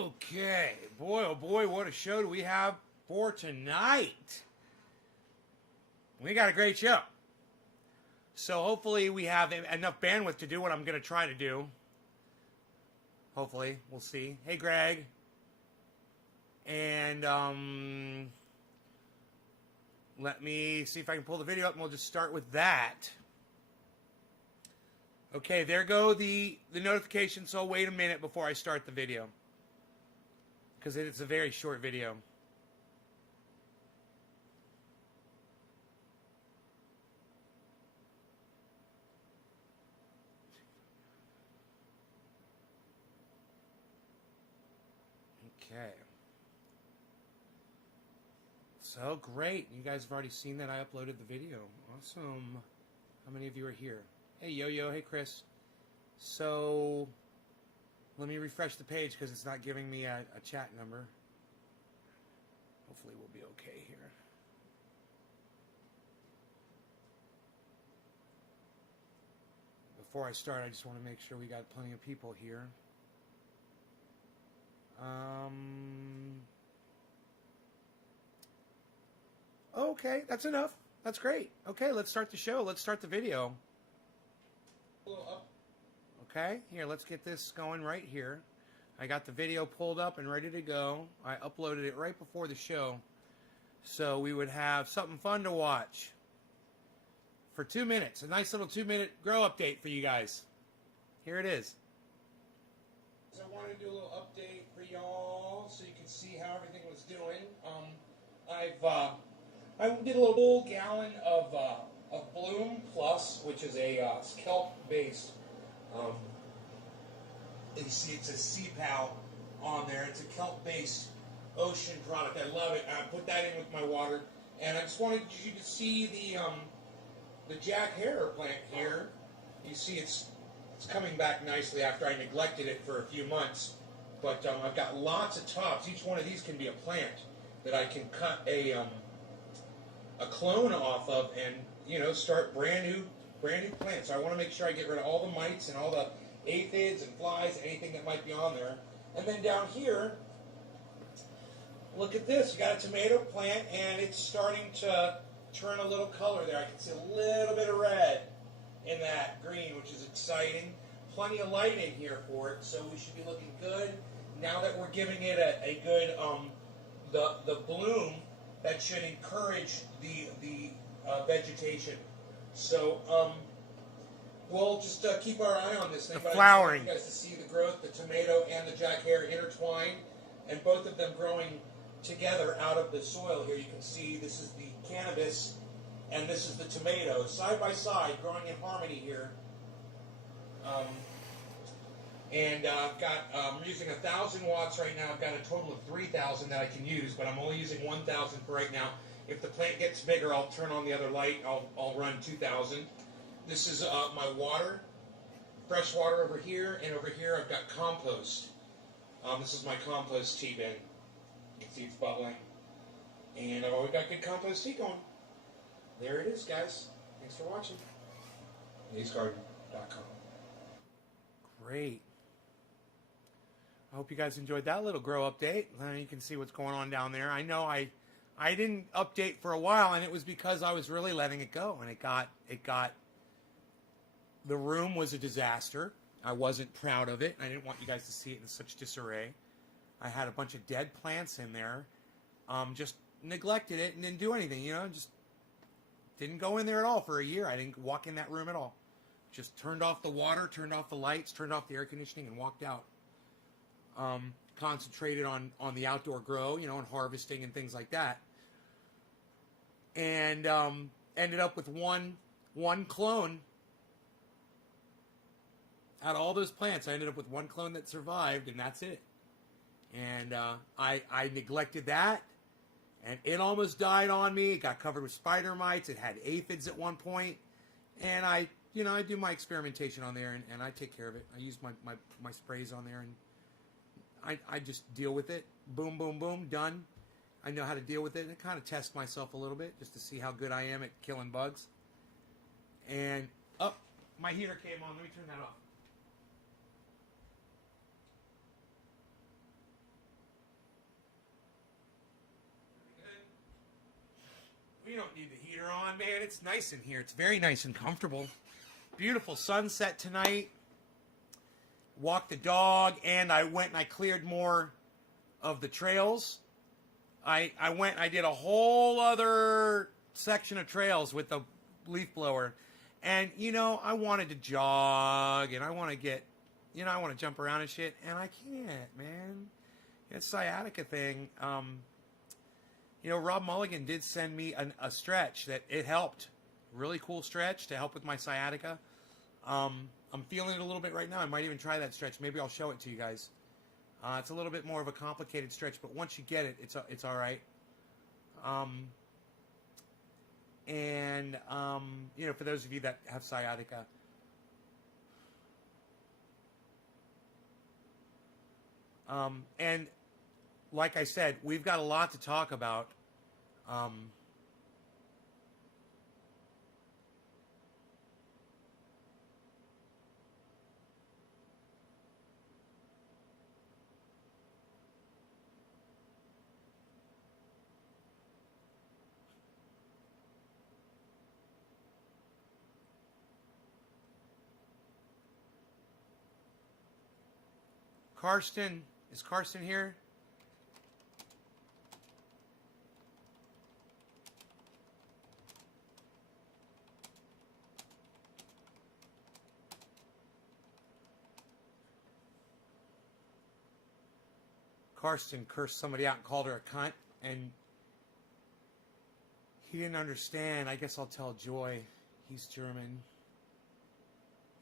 Okay, boy, oh boy, what a show do we have for tonight. We got a great show. So hopefully we have enough bandwidth to do what I'm going to try to do. Hopefully, we'll see. Hey, Greg. And let me see if I can pull the video up, and we'll just start with that. Okay, there go the notifications, so I'll wait a minute before I start the video, because it's a very short video. Okay. So great. You guys have already seen that I uploaded the video. Awesome. How many of you are here? Hey, Yo-Yo. Hey, Chris. So let me refresh the page because it's not giving me a chat number. Hopefully we'll be okay here. Before I start, I just want to make sure we got plenty of people here. Okay, that's enough. That's great. Okay, let's start the show. Let's start the video. Okay, here, let's get this going right here. I got the video pulled up and ready to go. I uploaded it right before the show, so we would have something fun to watch for 2 minutes. A nice little 2-minute grow update for you guys. Here it is. So I wanted to do a little update for y'all so you can see how everything was doing. I did a little full gallon of Bloom Plus, which is a kelp-based. You see it says CPAL on there. It's a kelp-based ocean product. I love it. I put that in with my water, and I just wanted you to see the Jack Herer plant here. You see it's coming back nicely after I neglected it for a few months. But I've got lots of tops. Each one of these can be a plant that I can cut a clone off of, and start brand new plants. So I want to make sure I get rid of all the mites and all the aphids and flies, anything that might be on there. And then down here, look at this. You got a tomato plant, and it's starting to turn a little color there. I can see a little bit of red in that green, which is exciting. Plenty of light in here for it, so we should be looking good. Now that we're giving it a good the bloom, that should encourage the vegetation. So we'll just keep our eye on this thing. The flowering. I just want you guys to see the growth, the tomato and the Jack Herer intertwined, and both of them growing together out of the soil here. You can see this is the cannabis and this is the tomato, side by side, growing in harmony here. I'm using 1,000 watts right now. I've got a total of 3,000 that I can use, but I'm only using 1,000 for right now. If the plant gets bigger, I'll turn on the other light. I'll run 2,000. This is my water, fresh water over here, and over here I've got compost. This is my compost tea bin. You can see it's bubbling. And I've always got good compost tea going. There it is, guys. Thanks for watching. NatesGarden.com. Great. I hope you guys enjoyed that little grow update. You can see what's going on down there. I know I didn't update for a while, and it was because I was really letting it go, and it got the room was a disaster. I wasn't proud of it. I didn't want you guys to see it in such disarray. I had a bunch of dead plants in there. Just neglected it and didn't do anything, just didn't go in there at all for a year. I didn't walk in that room at all. Just turned off the water, turned off the lights, turned off the air conditioning, and walked out. Concentrated on the outdoor grow, and harvesting and things like that. And ended up with one clone. Out of all those plants, I ended up with one clone that survived, and that's it. And I neglected that, and it almost died on me. It got covered with spider mites. It had aphids at one point, and I do my experimentation on there, and I take care of it. I use my sprays on there, and I just deal with it. Boom, boom, boom, done. I know how to deal with it, and I kind of test myself a little bit just to see how good I am at killing bugs. And, my heater came on. Let me turn that off. We don't need the heater on, man. It's nice in here. It's very nice and comfortable. Beautiful sunset tonight. Walked the dog, and I went and I cleared more of the trails. I went and I did a whole other section of trails with the leaf blower. And, you know, I wanted to jog, and I want to get, you know, I want to jump around and shit, and I can't, man. It's sciatica thing. You know, Rob Mulligan did send me a stretch that it helped. Really cool stretch to help with my sciatica. I'm feeling it a little bit right now. I might even try that stretch. Maybe I'll show it to you guys. It's a little bit more of a complicated stretch, but once you get it, it's all right. You know, for those of you that have sciatica, and like I said, we've got a lot to talk about. Karsten, is Karsten here? Karsten cursed somebody out and called her a cunt, and he didn't understand. I guess I'll tell Joy. He's German.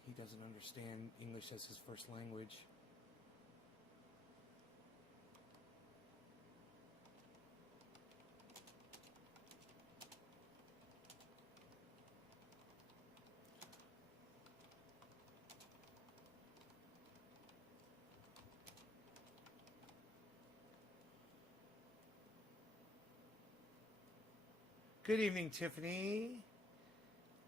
He doesn't understand English as his first language. Good evening, Tiffany.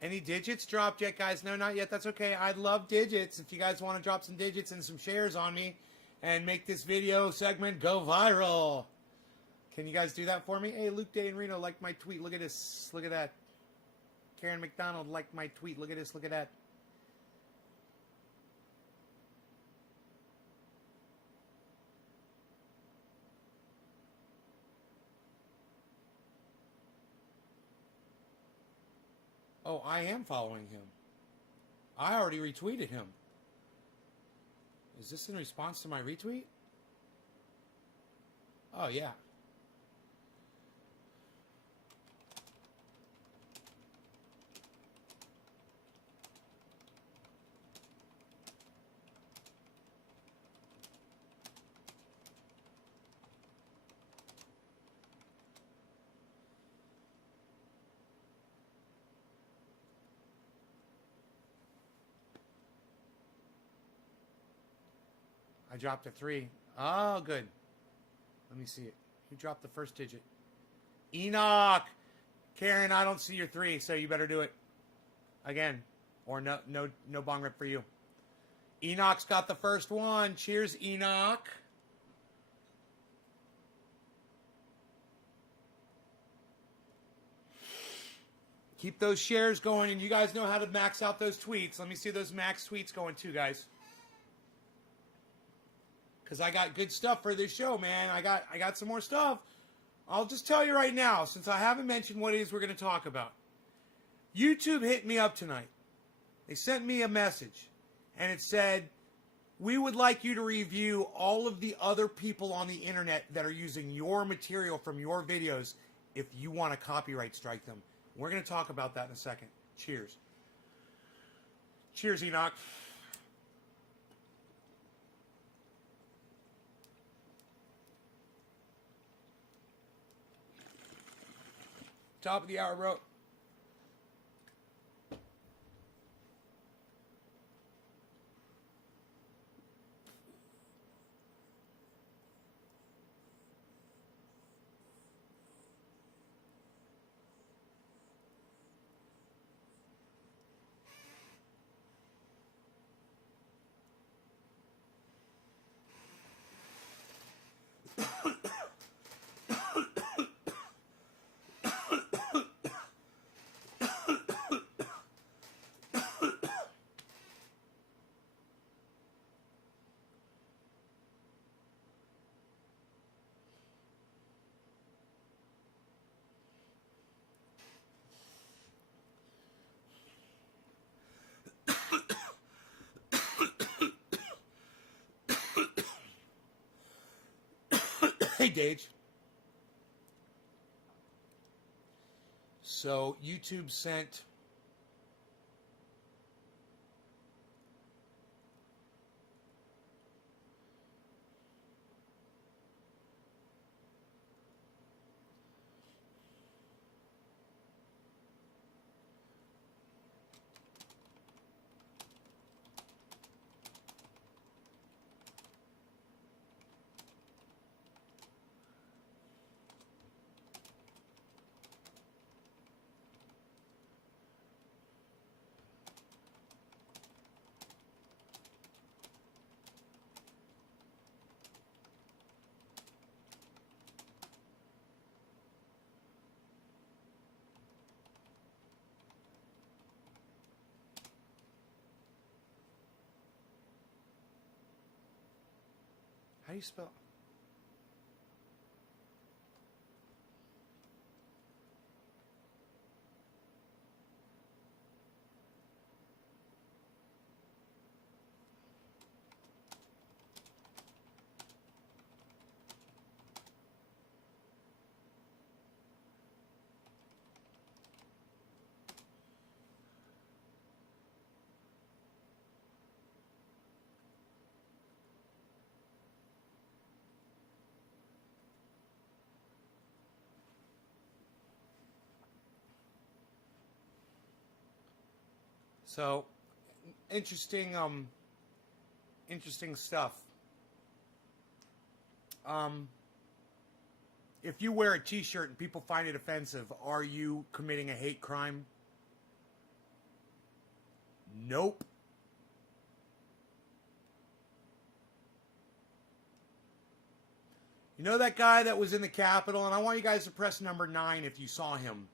Any digits dropped yet, guys? No, not yet. That's okay. I'd love digits. If you guys want to drop some digits and some shares on me and make this video segment go viral. Can you guys do that for me? Hey, Luke Day in Reno liked my tweet. Look at this. Look at that. Karen McDonald liked my tweet. Look at this. Look at that. Oh, I am following him. I already retweeted him. Is this in response to my retweet? Oh, yeah. I dropped a 3. Oh, good. Let me see it. Who dropped the first digit? Enoch! Karen, I don't see your 3, so you better do it. Again. Or no bong rip for you. Enoch's got the first one. Cheers, Enoch. Keep those shares going, and you guys know how to max out those tweets. Let me see those max tweets going too, guys. Because I got good stuff for this show, man. I got some more stuff. I'll just tell you right now, since I haven't mentioned what it is we're going to talk about. YouTube hit me up tonight. They sent me a message, and it said, we would like you to review all of the other people on the internet that are using your material from your videos if you want to copyright strike them. We're going to talk about that in a second. Cheers. Cheers, Enoch. Top of the hour, bro. Hey, Dage. So YouTube sent... How do you spell? So, interesting stuff. If you wear a t-shirt and people find it offensive, are you committing a hate crime? Nope. You know that guy that was in the Capitol, and I want you guys to press number 9 if you saw him.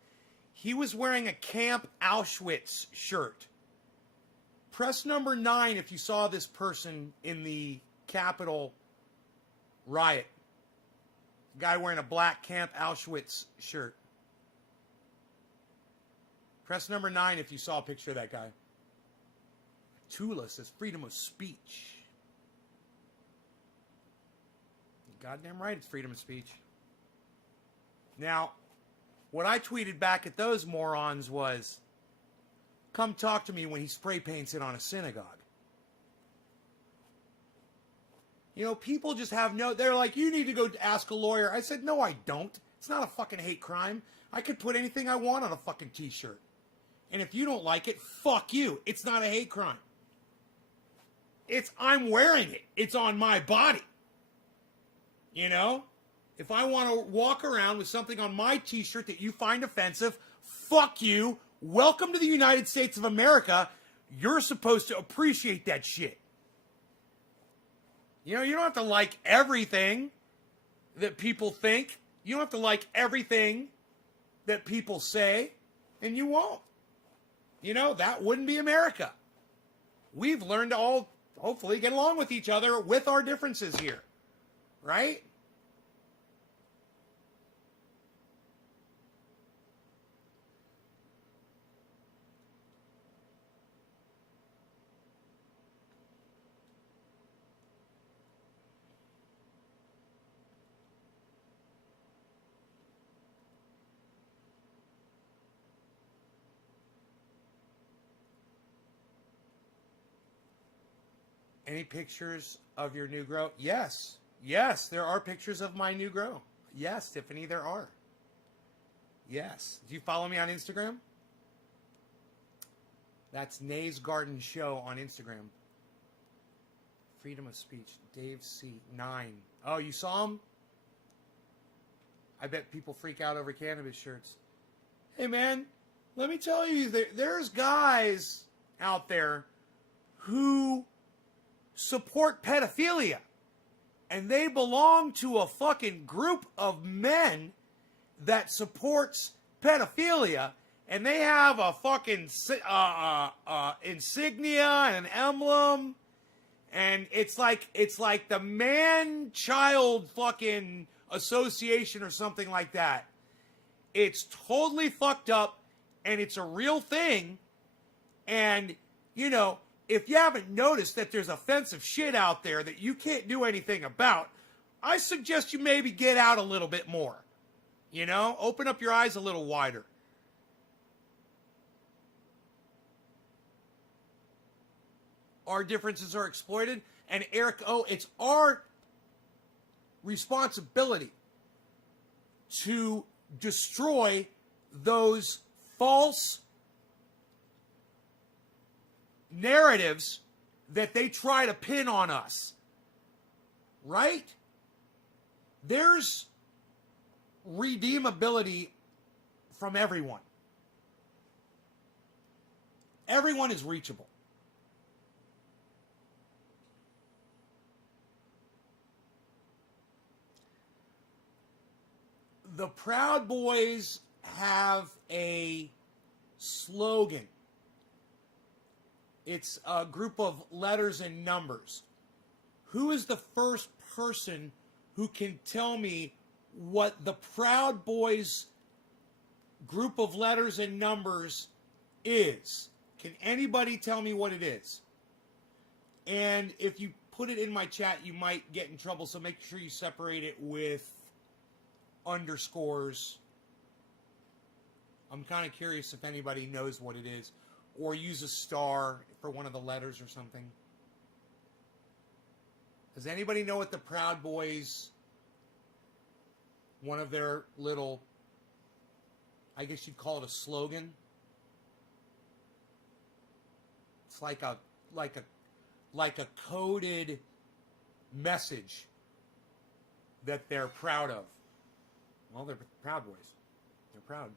He was wearing a Camp Auschwitz shirt. Press number 9 if you saw this person in the Capitol riot. Guy wearing a black Camp Auschwitz shirt. Press number 9 if you saw a picture of that guy. Tula says freedom of speech. Goddamn right it's freedom of speech. Now, what I tweeted back at those morons was, come talk to me when he spray paints it on a synagogue. You know, people just have no... They're like, you need to go ask a lawyer. I said, no, I don't. It's not a fucking hate crime. I could put anything I want on a fucking t-shirt. And if you don't like it, fuck you. It's not a hate crime. I'm wearing it. It's on my body. You know? If I want to walk around with something on my t-shirt that you find offensive, fuck you. Welcome to the United States of America. You're supposed to appreciate that shit. You know, you don't have to like everything that people think. You don't have to like everything that people say, and you won't. You know, that wouldn't be America. We've learned to all, hopefully, get along with each other with our differences here. Right? Any pictures of your new grow? Yes. Yes, there are pictures of my new grow. Yes, Tiffany, there are. Yes. Do you follow me on Instagram? That's Nay's Garden Show on Instagram. Freedom of speech. Dave C. 9. Oh, you saw him? I bet people freak out over cannabis shirts. Hey, man, let me tell you, there's guys out there who support pedophilia. And they belong to a fucking group of men that supports pedophilia. And they have a fucking insignia and an emblem. And it's like the man-child fucking association or something like that. It's totally fucked up. And it's a real thing. And, you know, if you haven't noticed that there's offensive shit out there that you can't do anything about, I suggest you maybe get out a little bit more. You know, open up your eyes a little wider. Our differences are exploited. And Eric O., it's our responsibility to destroy those false narratives that they try to pin on us. Right? There's redeemability from everyone. Everyone is reachable. The Proud Boys have a slogan. It's a group of letters and numbers. Who is the first person who can tell me what the Proud Boys group of letters and numbers is? Can anybody tell me what it is? And if you put it in my chat, you might get in trouble, so make sure you separate it with underscores. I'm kind of curious if anybody knows what it is, or use a star for one of the letters or something. Does anybody know what the Proud Boys, one of their little, I guess you'd call it a slogan? It's like a coded message that they're proud of. Well, they're Proud Boys. They're proud.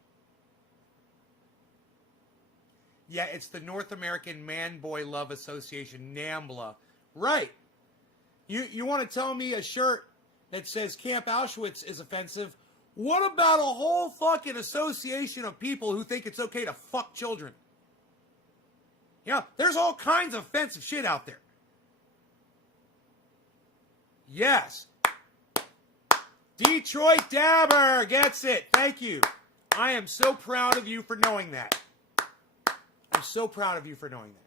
Yeah, it's the North American Man-Boy Love Association, NAMBLA. Right. You want to tell me a shirt that says Camp Auschwitz is offensive? What about a whole fucking association of people who think it's okay to fuck children? Yeah, there's all kinds of offensive shit out there. Yes. Detroit Dabber gets it. Thank you. I am so proud of you for knowing that. I'm so proud of you for knowing that.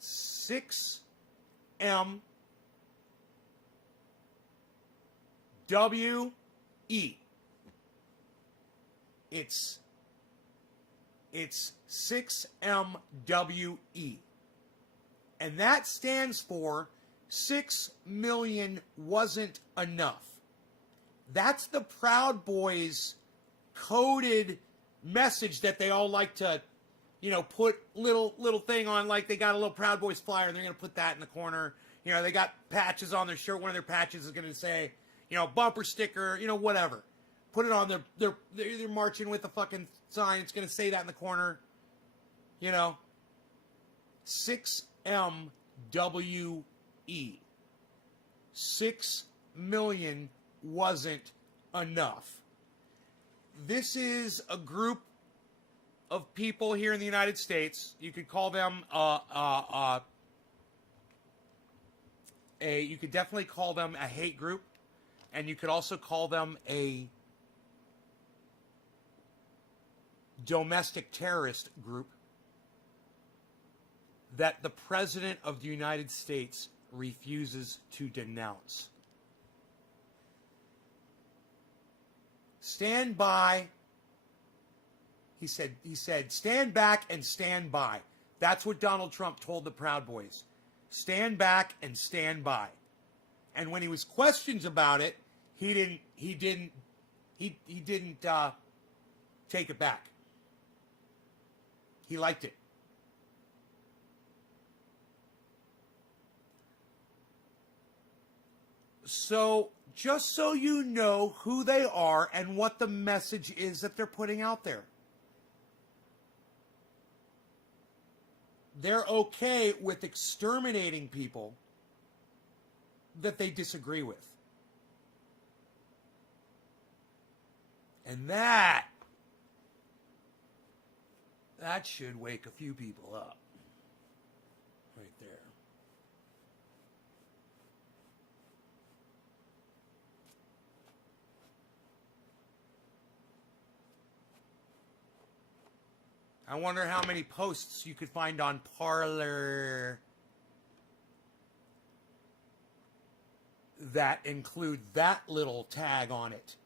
6MWE. It's 6MWE. And that stands for 6 million wasn't enough. That's the Proud Boys coded message that they all like to, put little thing on, like they got a little Proud Boys flyer and they're going to put that in the corner. They got patches on their shirt. One of their patches is going to say, bumper sticker, whatever. Put it on they're marching with a fucking sign. It's going to say that in the corner. 6MWE. 6 million wasn't enough. This is a group of people here in the United States. You could call them you could definitely call them a hate group, and you could also call them a domestic terrorist group that the President of the United States refuses to denounce. Stand by. He said, stand back and stand by. That's what Donald Trump told the Proud Boys. Stand back and stand by. And when he was questioned about it, he didn't take it back. He liked it. So, just so you know who they are and what the message is that they're putting out there. They're okay with exterminating people that they disagree with. And that should wake a few people up. Right there. I wonder how many posts you could find on Parler that include that little tag on it,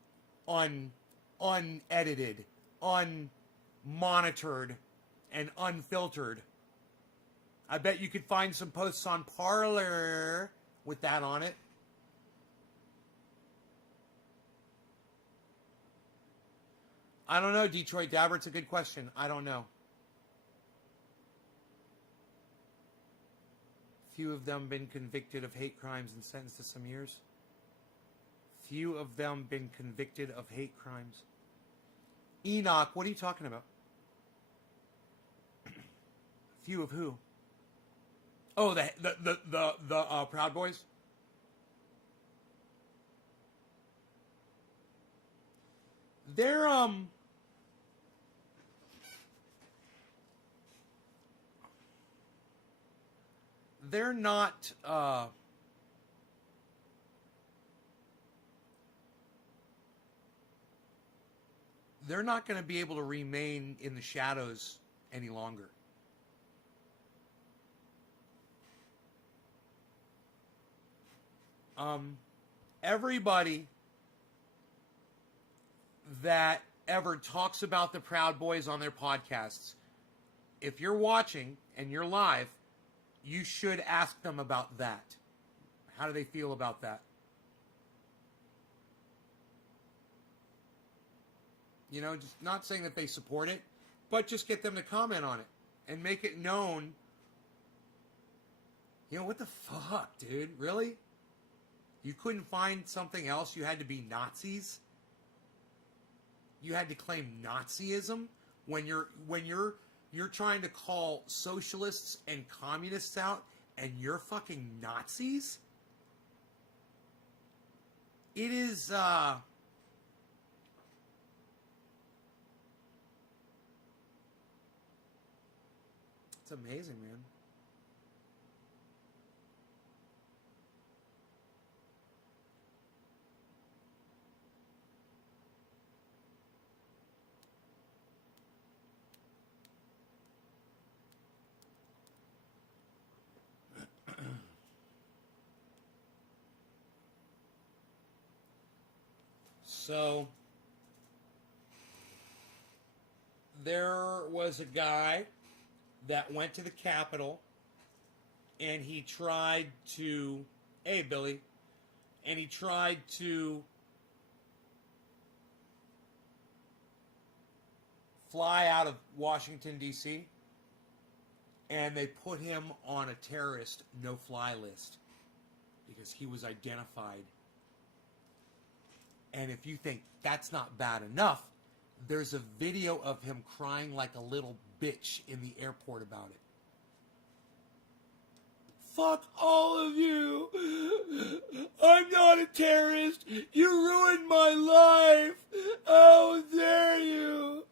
unedited, unmonitored, and unfiltered. I bet you could find some posts on Parler with that on it. I don't know, Detroit Dabber. It's a good question. I don't know. Few of them been convicted of hate crimes and sentenced to some years. Few of them been convicted of hate crimes. Enoch, what are you talking about? Few of who? Oh, the Proud Boys. They're not they're not going to be able to remain in the shadows any longer. Everybody that ever talks about the Proud Boys on their podcasts, if you're watching and you're live, you should ask them about that. How do they feel about that? You know, just not saying that they support it, but just get them to comment on it and make it known. You know, what the fuck, dude? Really? You couldn't find something else? You had to be Nazis? You had to claim Nazism when you're trying to call socialists and communists out and you're fucking Nazis? It is it's amazing, man. So, there was a guy that went to the Capitol and he tried to, hey Billy, and he tried to fly out of Washington, D.C., and they put him on a terrorist no-fly list because he was identified. And if you think that's not bad enough, there's a video of him crying like a little bitch in the airport about it. Fuck all of you. I'm not a terrorist. You ruined my life. How dare you?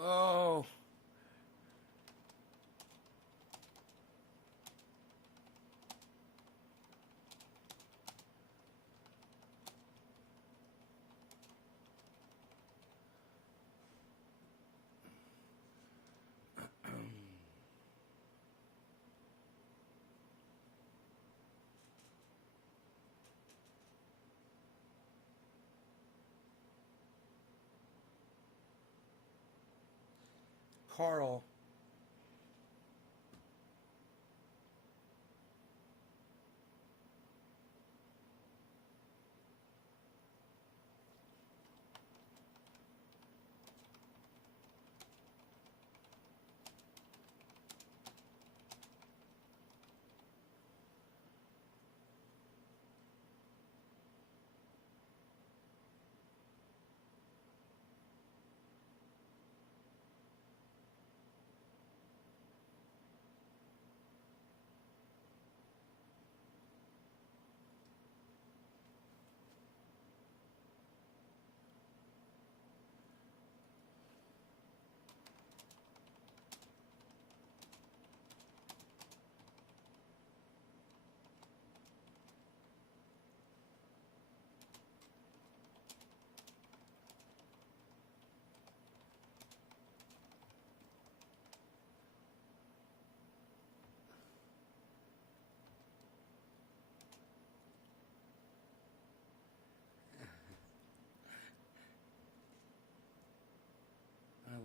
Oh. Carl.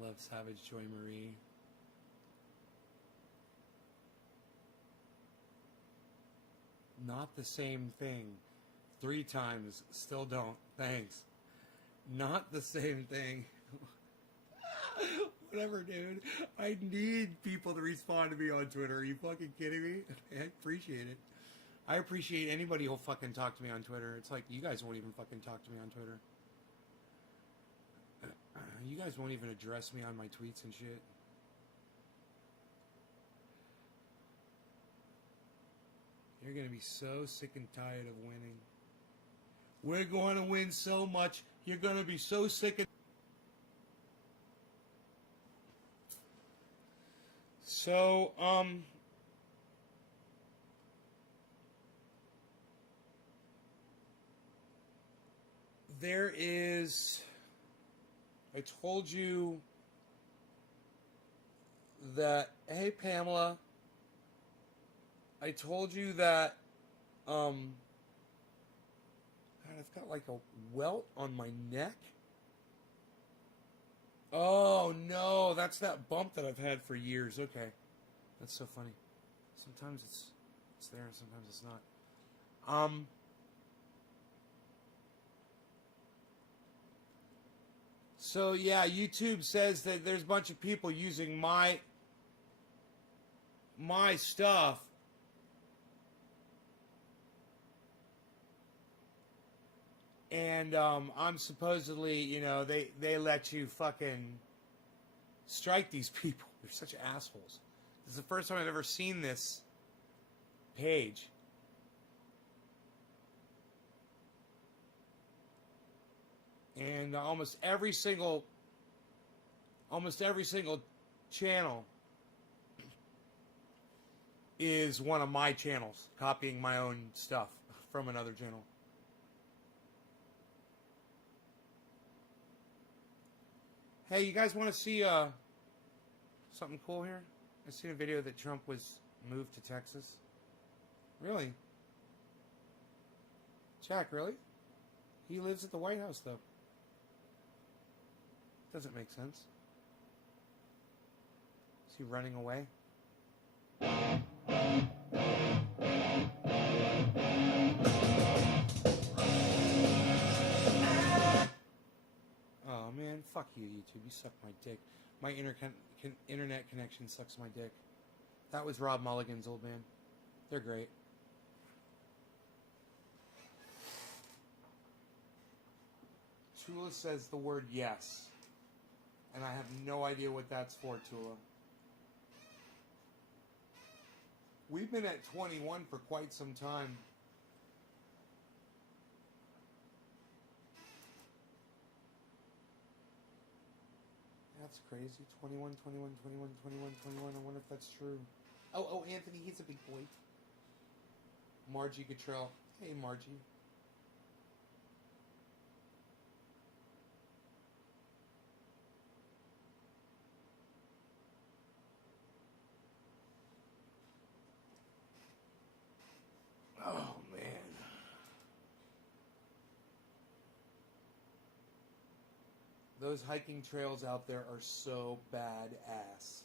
love Savage Joy Marie. Not the same thing. 3 times. Still don't. Thanks. Not the same thing. Whatever, dude. I need people to respond to me on Twitter. Are you fucking kidding me? I appreciate it. I appreciate anybody who'll fucking talk to me on Twitter. It's like, you guys won't even fucking talk to me on Twitter. You guys won't even address me on my tweets and shit. You're going to be so sick and tired of winning. We're going to win so much. You're going to be so sick and... So, there is... I told you that... Hey, Pamela. I told you that, God, I've got like a welt on my neck. Oh, no, that's that bump that I've had for years. Okay, that's so funny. Sometimes it's there and sometimes it's not. So, yeah, YouTube says that there's a bunch of people using my stuff. And I'm supposedly, you know, they let you fucking strike these people. They're such assholes. This is the first time I've ever seen this page. And almost every single channel is one of my channels, copying my own stuff from another channel. Hey, you guys want to see something cool here? I seen a video that Trump was moved to Texas. Really? Jack, really? He lives at the White House, though. Doesn't make sense. Is he running away? Oh man, fuck you, YouTube. You suck my dick. My internet connection sucks my dick. That was Rob Mulligan's old man. They're great. Tula says the word yes. And I have no idea what that's for, Tula. We've been at 21 for quite some time. That's crazy. 21, 21, 21, 21, 21. I wonder if that's true. Oh, Anthony, he's a big boy. Margie Cottrell. Hey, Margie. Oh, man. Those hiking trails out there are so badass.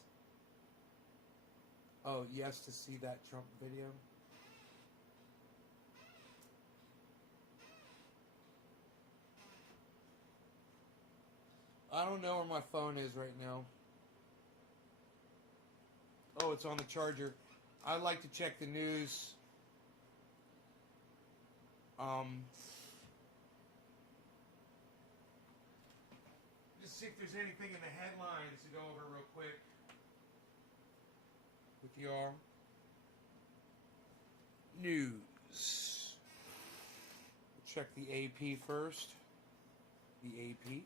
Oh, yes, to see that Trump video? I don't know where my phone is right now. Oh, it's on the charger. I like to check the news. Just see if there's anything in the headlines to go over real quick with your news. We'll check the AP first. The AP.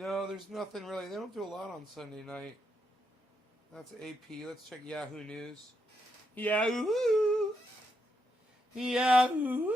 No, there's nothing really. They don't do a lot on Sunday night. That's AP. Let's check Yahoo News. Yahoo! Yahoo!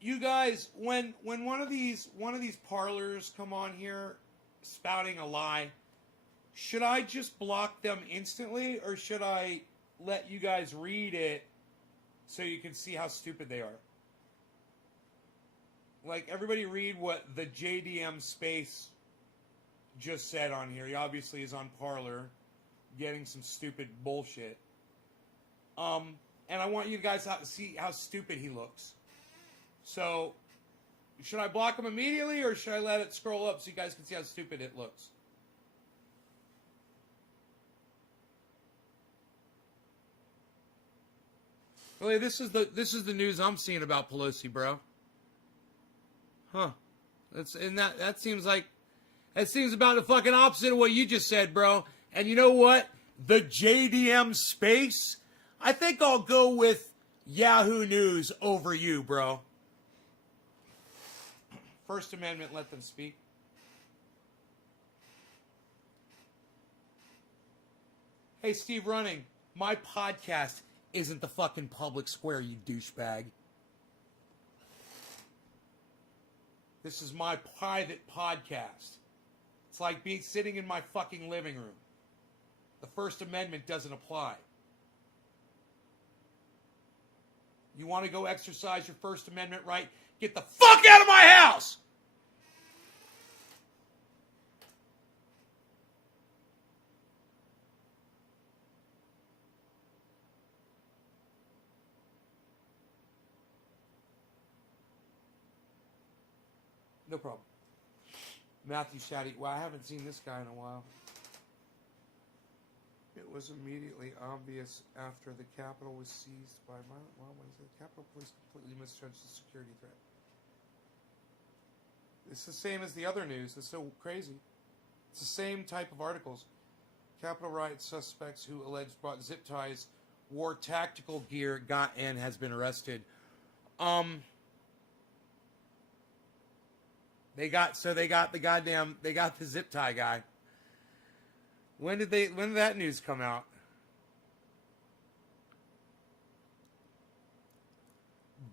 You guys, when one of these parlors come on here spouting a lie, should I just block them instantly, or should I let you guys read it so you can see how stupid they are? Like, everybody read what the JDM Space just said on here. He obviously is on Parler getting some stupid bullshit. And I want you guys to see how stupid he looks. So, should I block him immediately, or should I let it scroll up so you guys can see how stupid it looks? Really, this is the news I'm seeing about Pelosi, bro. Huh? That seems about the fucking opposite of what you just said, bro. And you know what? The JDM Space. I think I'll go with Yahoo News over you, bro. First Amendment, let them speak. Hey, Steve Running, my podcast isn't the fucking public square, you douchebag. This is my private podcast. It's like sitting in my fucking living room. The First Amendment doesn't apply. You want to go exercise your First Amendment right? Get the fuck out of my house! No problem. Matthew Shaddy. Well, I haven't seen this guy in a while. It was immediately obvious after the Capitol was seized by violent wildlife. The Capitol Police completely misjudged the security threat. It's the same as the other news. It's so crazy. It's the same type of articles. Capitol riot suspects who alleged brought zip ties, wore tactical gear, got and has been arrested. They got the zip tie guy. When did that news come out?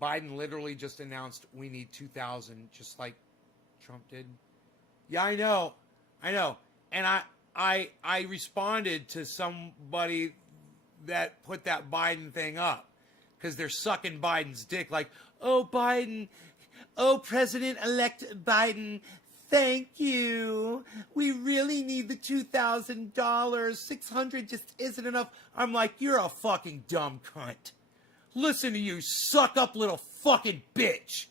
Biden literally just announced we need 2,000, just like Trump did. Yeah, I know. And I responded to somebody that put that Biden thing up because they're sucking Biden's dick like, oh, Biden, oh, President-elect Biden, thank you. We really need the $2,000. $600 just isn't enough. I'm like, you're a fucking dumb cunt. Listen to you, suck up little fucking bitch.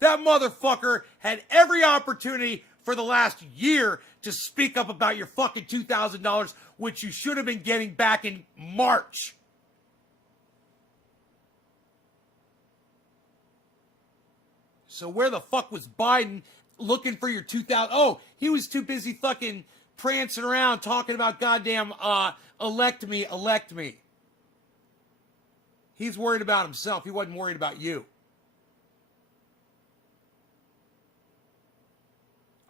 That motherfucker had every opportunity for the last year to speak up about your fucking $2,000, which you should have been getting back in March. So where the fuck was Biden looking for your 2,000? Oh, he was too busy fucking prancing around talking about goddamn elect me. He's worried about himself. He wasn't worried about you.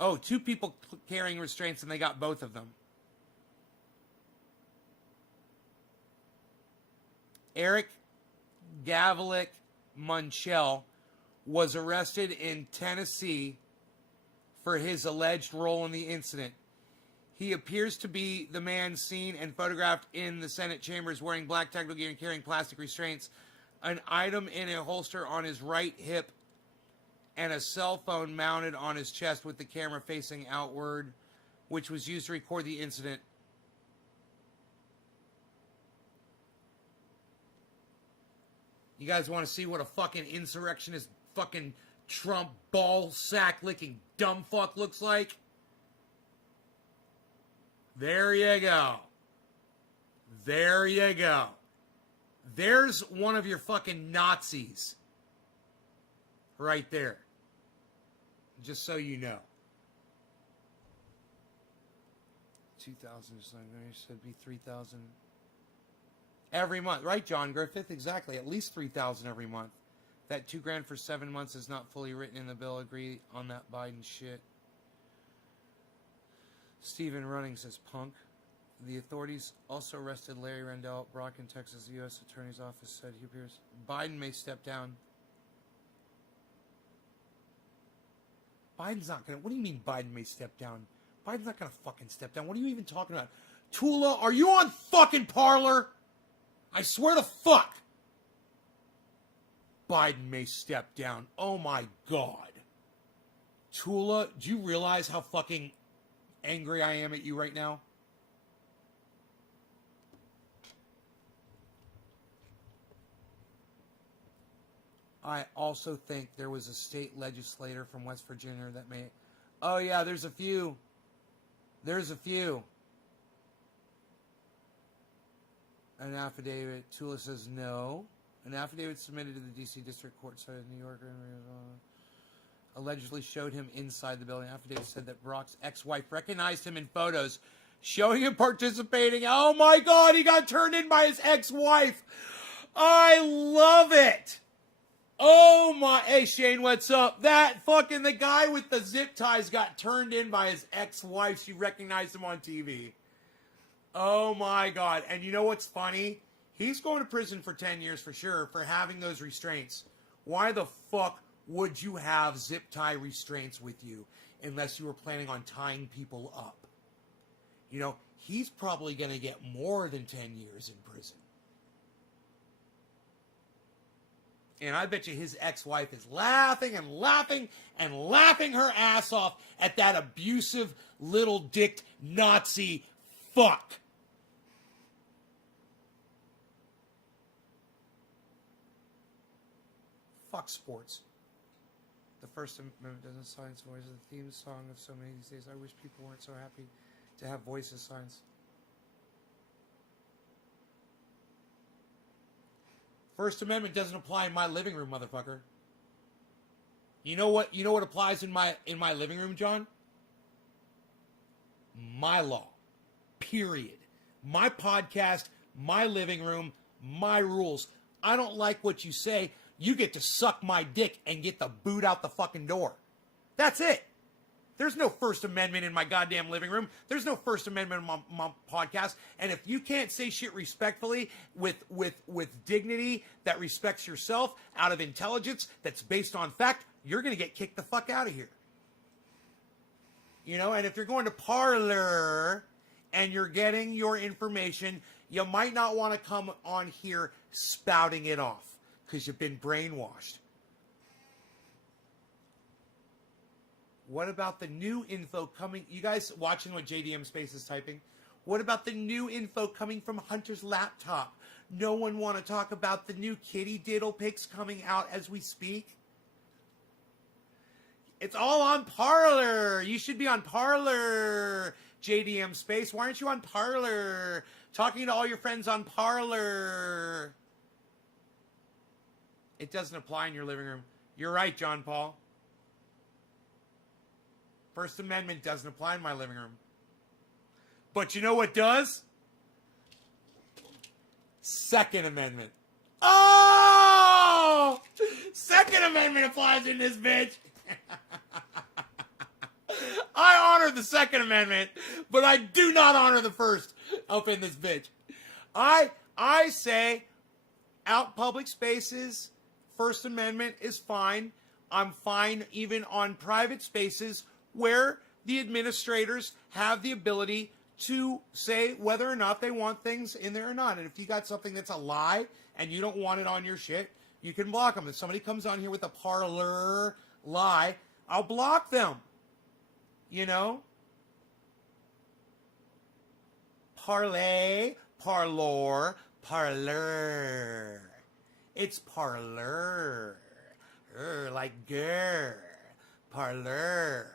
Oh, 2 people carrying restraints and they got both of them. Eric Gavlik Munchell was arrested in Tennessee for his alleged role in the incident. He appears to be the man seen and photographed in the Senate chambers wearing black tactical gear and carrying plastic restraints, an item in a holster on his right hip, and a cell phone mounted on his chest with the camera facing outward, which was used to record the incident. You guys want to see what a fucking insurrectionist fucking Trump ball sack licking dumb fuck looks like? There you go. There you go. There's one of your fucking Nazis right there. Just so you know. 2,000 is like I said, be 3,000 every month, right, John Griffith? Exactly, at least 3,000 every month. That $2,000 for 7 months is not fully written in the bill. Agree on that Biden shit. Stephen Running says punk. The authorities also arrested Larry Rendell at Brock in Texas. The U.S. Attorney's Office said he appears. Biden may step down. Biden's not going to... What do you mean Biden may step down? Biden's not going to fucking step down. What are you even talking about? Tula, are you on fucking Parler? I swear to fuck. Biden may step down. Oh my God. Tula, do you realize how fucking angry I am at you right now? I also think there was a state legislator from West Virginia that may... Oh, yeah, there's a few. There's a few. An affidavit. Tula says no. An affidavit submitted to the D.C. District Court side of New York allegedly showed him inside the building. Affidavit said that Brock's ex-wife recognized him in photos showing him participating. Oh, my God, he got turned in by his ex-wife. I love it. Oh my, hey Shane, what's up? That fucking, the guy with the zip ties got turned in by his ex-wife. She recognized him on TV. Oh my God. And you know what's funny? He's going to prison for 10 years for sure for having those restraints. Why the fuck would you have zip tie restraints with you unless you were planning on tying people up? You know, he's probably going to get more than 10 years in prison. And I bet you his ex-wife is laughing and laughing and laughing her ass off at that abusive little dicked Nazi fuck. Fuck sports. The First Amendment doesn't silence voices. The theme song of so many these days. I wish people weren't so happy to have voices silenced. First Amendment doesn't apply in my living room, motherfucker. You know what applies in my living room, John? My law. Period. My podcast, my living room, my rules. I don't like what you say. You get to suck my dick and get the boot out the fucking door. That's it. There's no First Amendment in my goddamn living room. There's no First Amendment in my podcast. And if you can't say shit respectfully with dignity that respects yourself out of intelligence that's based on fact, you're going to get kicked the fuck out of here. You know, and if you're going to Parler and you're getting your information, you might not want to come on here spouting it off because you've been brainwashed. What about the new info coming? You guys watching what JDM Space is typing? What about the new info coming from Hunter's laptop? No one want to talk about the new kitty diddle pics coming out as we speak? It's all on Parler. You should be on Parler, JDM Space. Why aren't you on Parler? Talking to all your friends on Parler. It doesn't apply in your living room. You're right, John Paul. First Amendment doesn't apply in my living room. But you know what does? Second Amendment. Oh! Second Amendment applies in this bitch. I honor the Second Amendment, but I do not honor the first up in this bitch. I say out public spaces, First Amendment is fine. I'm fine even on private spaces where the administrators have the ability to say whether or not they want things in there or not. And if you got something that's a lie and you don't want it on your shit, you can block them. If somebody comes on here with a Parler lie, I'll block them. You know? Parlay, parlor, parlor. It's parlor. Like grr. Parlor.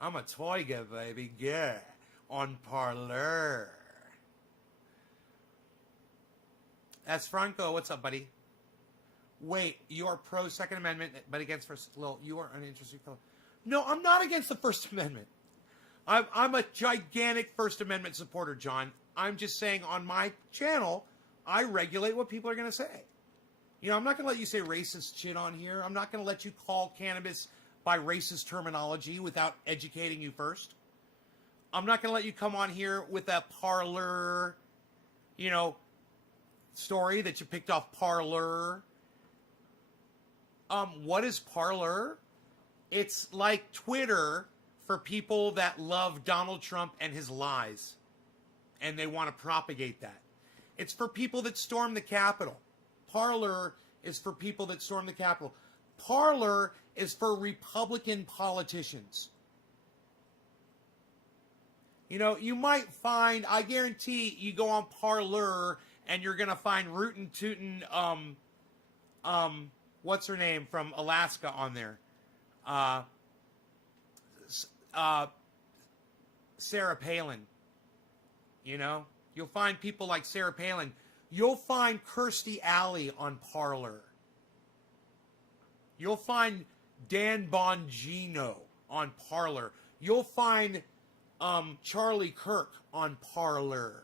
I'm a toy guy, baby. Grr. On Parlor. That's Franco. What's up, buddy? Wait, you are pro Second Amendment, but against First. Well, you are uninterested fellow. No, I'm not against the First Amendment. I'm a gigantic First Amendment supporter, John. I'm just saying on my channel, I regulate what people are going to say. You know, I'm not going to let you say racist shit on here. I'm not going to let you call cannabis by racist terminology without educating you first. I'm not going to let you come on here with a Parler, you know, story that you picked off Parler. What is Parler? It's like Twitter for people that love Donald Trump and his lies, and they want to propagate that. It's for people that storm the Capitol. Parler is for people that storm the Capitol. Parler is for Republican politicians. You know, you might find, I guarantee you go on Parler and you're going to find Rootin' Tootin', what's her name from Alaska on there? Sarah Palin. You know, you'll find people like Sarah Palin. You'll find Kirstie Alley on Parler. You'll find Dan Bongino on Parler. You'll find Charlie Kirk on Parler.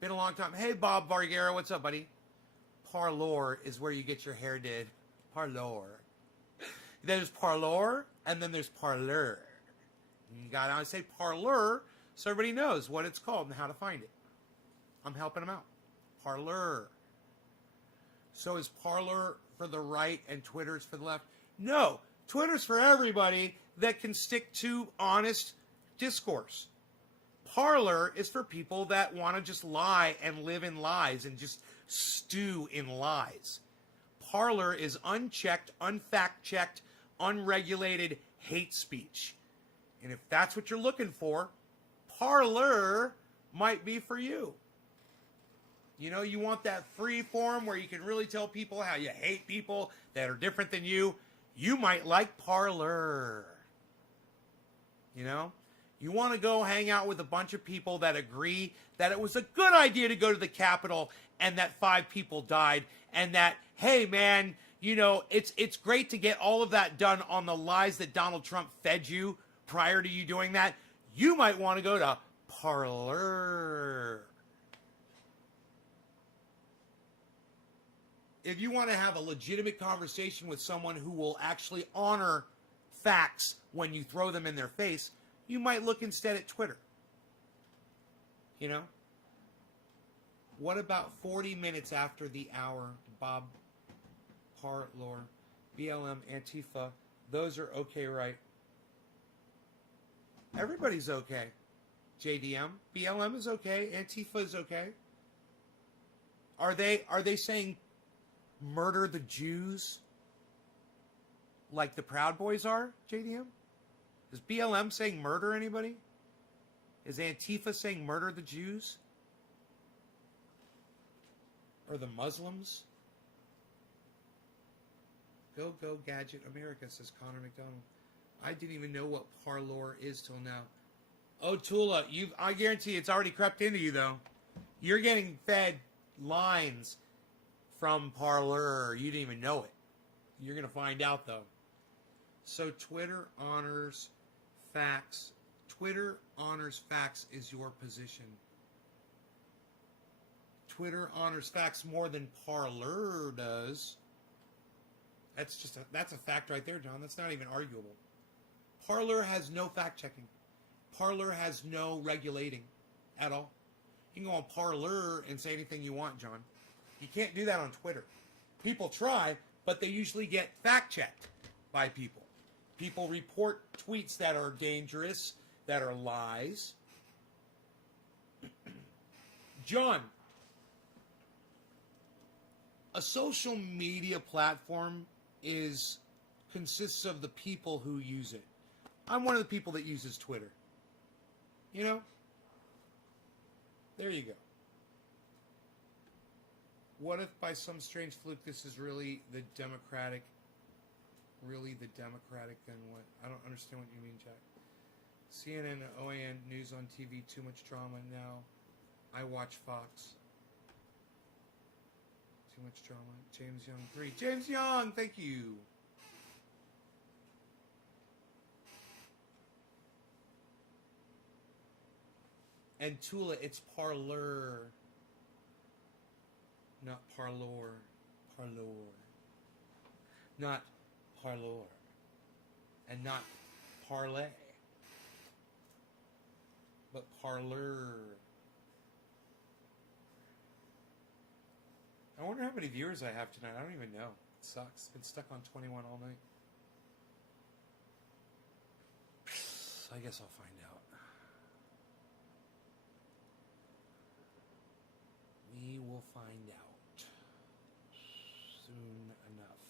Been a long time. Hey, Bob Vargara, what's up, buddy? Parlor is where you get your hair did. Parlor. There's Parlor, and then there's Parlor. You gotta say Parlor so everybody knows what it's called and how to find it. I'm helping them out. Parlor. So is Parlor for the right and Twitter's for the left? No. Twitter's for everybody that can stick to honest discourse. Parlor is for people that want to just lie and live in lies and just stew in lies. Parlor is unchecked, unfact-checked, unregulated hate speech. And if that's what you're looking for, Parlor might be for you. You know, you want that free form where you can really tell people how you hate people that are different than you. You might like Parlor. You know? You want to go hang out with a bunch of people that agree that it was a good idea to go to the Capitol and that 5 people died and that, hey, man, you know, it's great to get all of that done on the lies that Donald Trump fed you prior to you doing that. You might want to go to Parlor. If you want to have a legitimate conversation with someone who will actually honor facts when you throw them in their face, you might look instead at Twitter. You know? What about 40 minutes after the hour, Bob Parlor, BLM, Antifa, those are okay, right? Everybody's okay. JDM, BLM is okay, Antifa is okay. Are they saying murder the Jews like the Proud Boys are, JDM? Is BLM saying murder anybody? Is Antifa saying murder the Jews? Or the Muslims? Go, go, Gadget America, says Connor McDonald. I didn't even know what Parlor is till now. Oh, Tula, I guarantee it's already crept into you, though. You're getting fed lines from Parlor. You didn't even know it. You're going to find out, though. So Twitter honors facts. Twitter honors facts is your position. Twitter honors facts more than Parler does. That's a fact right there, John. That's not even arguable. Parler has no fact-checking. Parler has no regulating at all. You can go on Parler and say anything you want, John. You can't do that on Twitter. People try, but they usually get fact-checked by people. People report tweets that are dangerous, that are lies. John, a social media platform consists of the people who use it. I'm one of the people that uses Twitter. You know? There you go. What if by some strange fluke this is really the Democratic, then what? I don't understand what you mean, Jack. CNN, OAN, news on TV, too much drama now. I watch Fox. Too much drama. James Young 3. James Young, thank you. And Tula, it's parlor. Not parlor. Parlor. Not parlor. And not parlay. But parlor. I wonder how many viewers I have tonight. I don't even know. It sucks. Been stuck on 21 all night. I guess I'll find out. We will find out soon enough.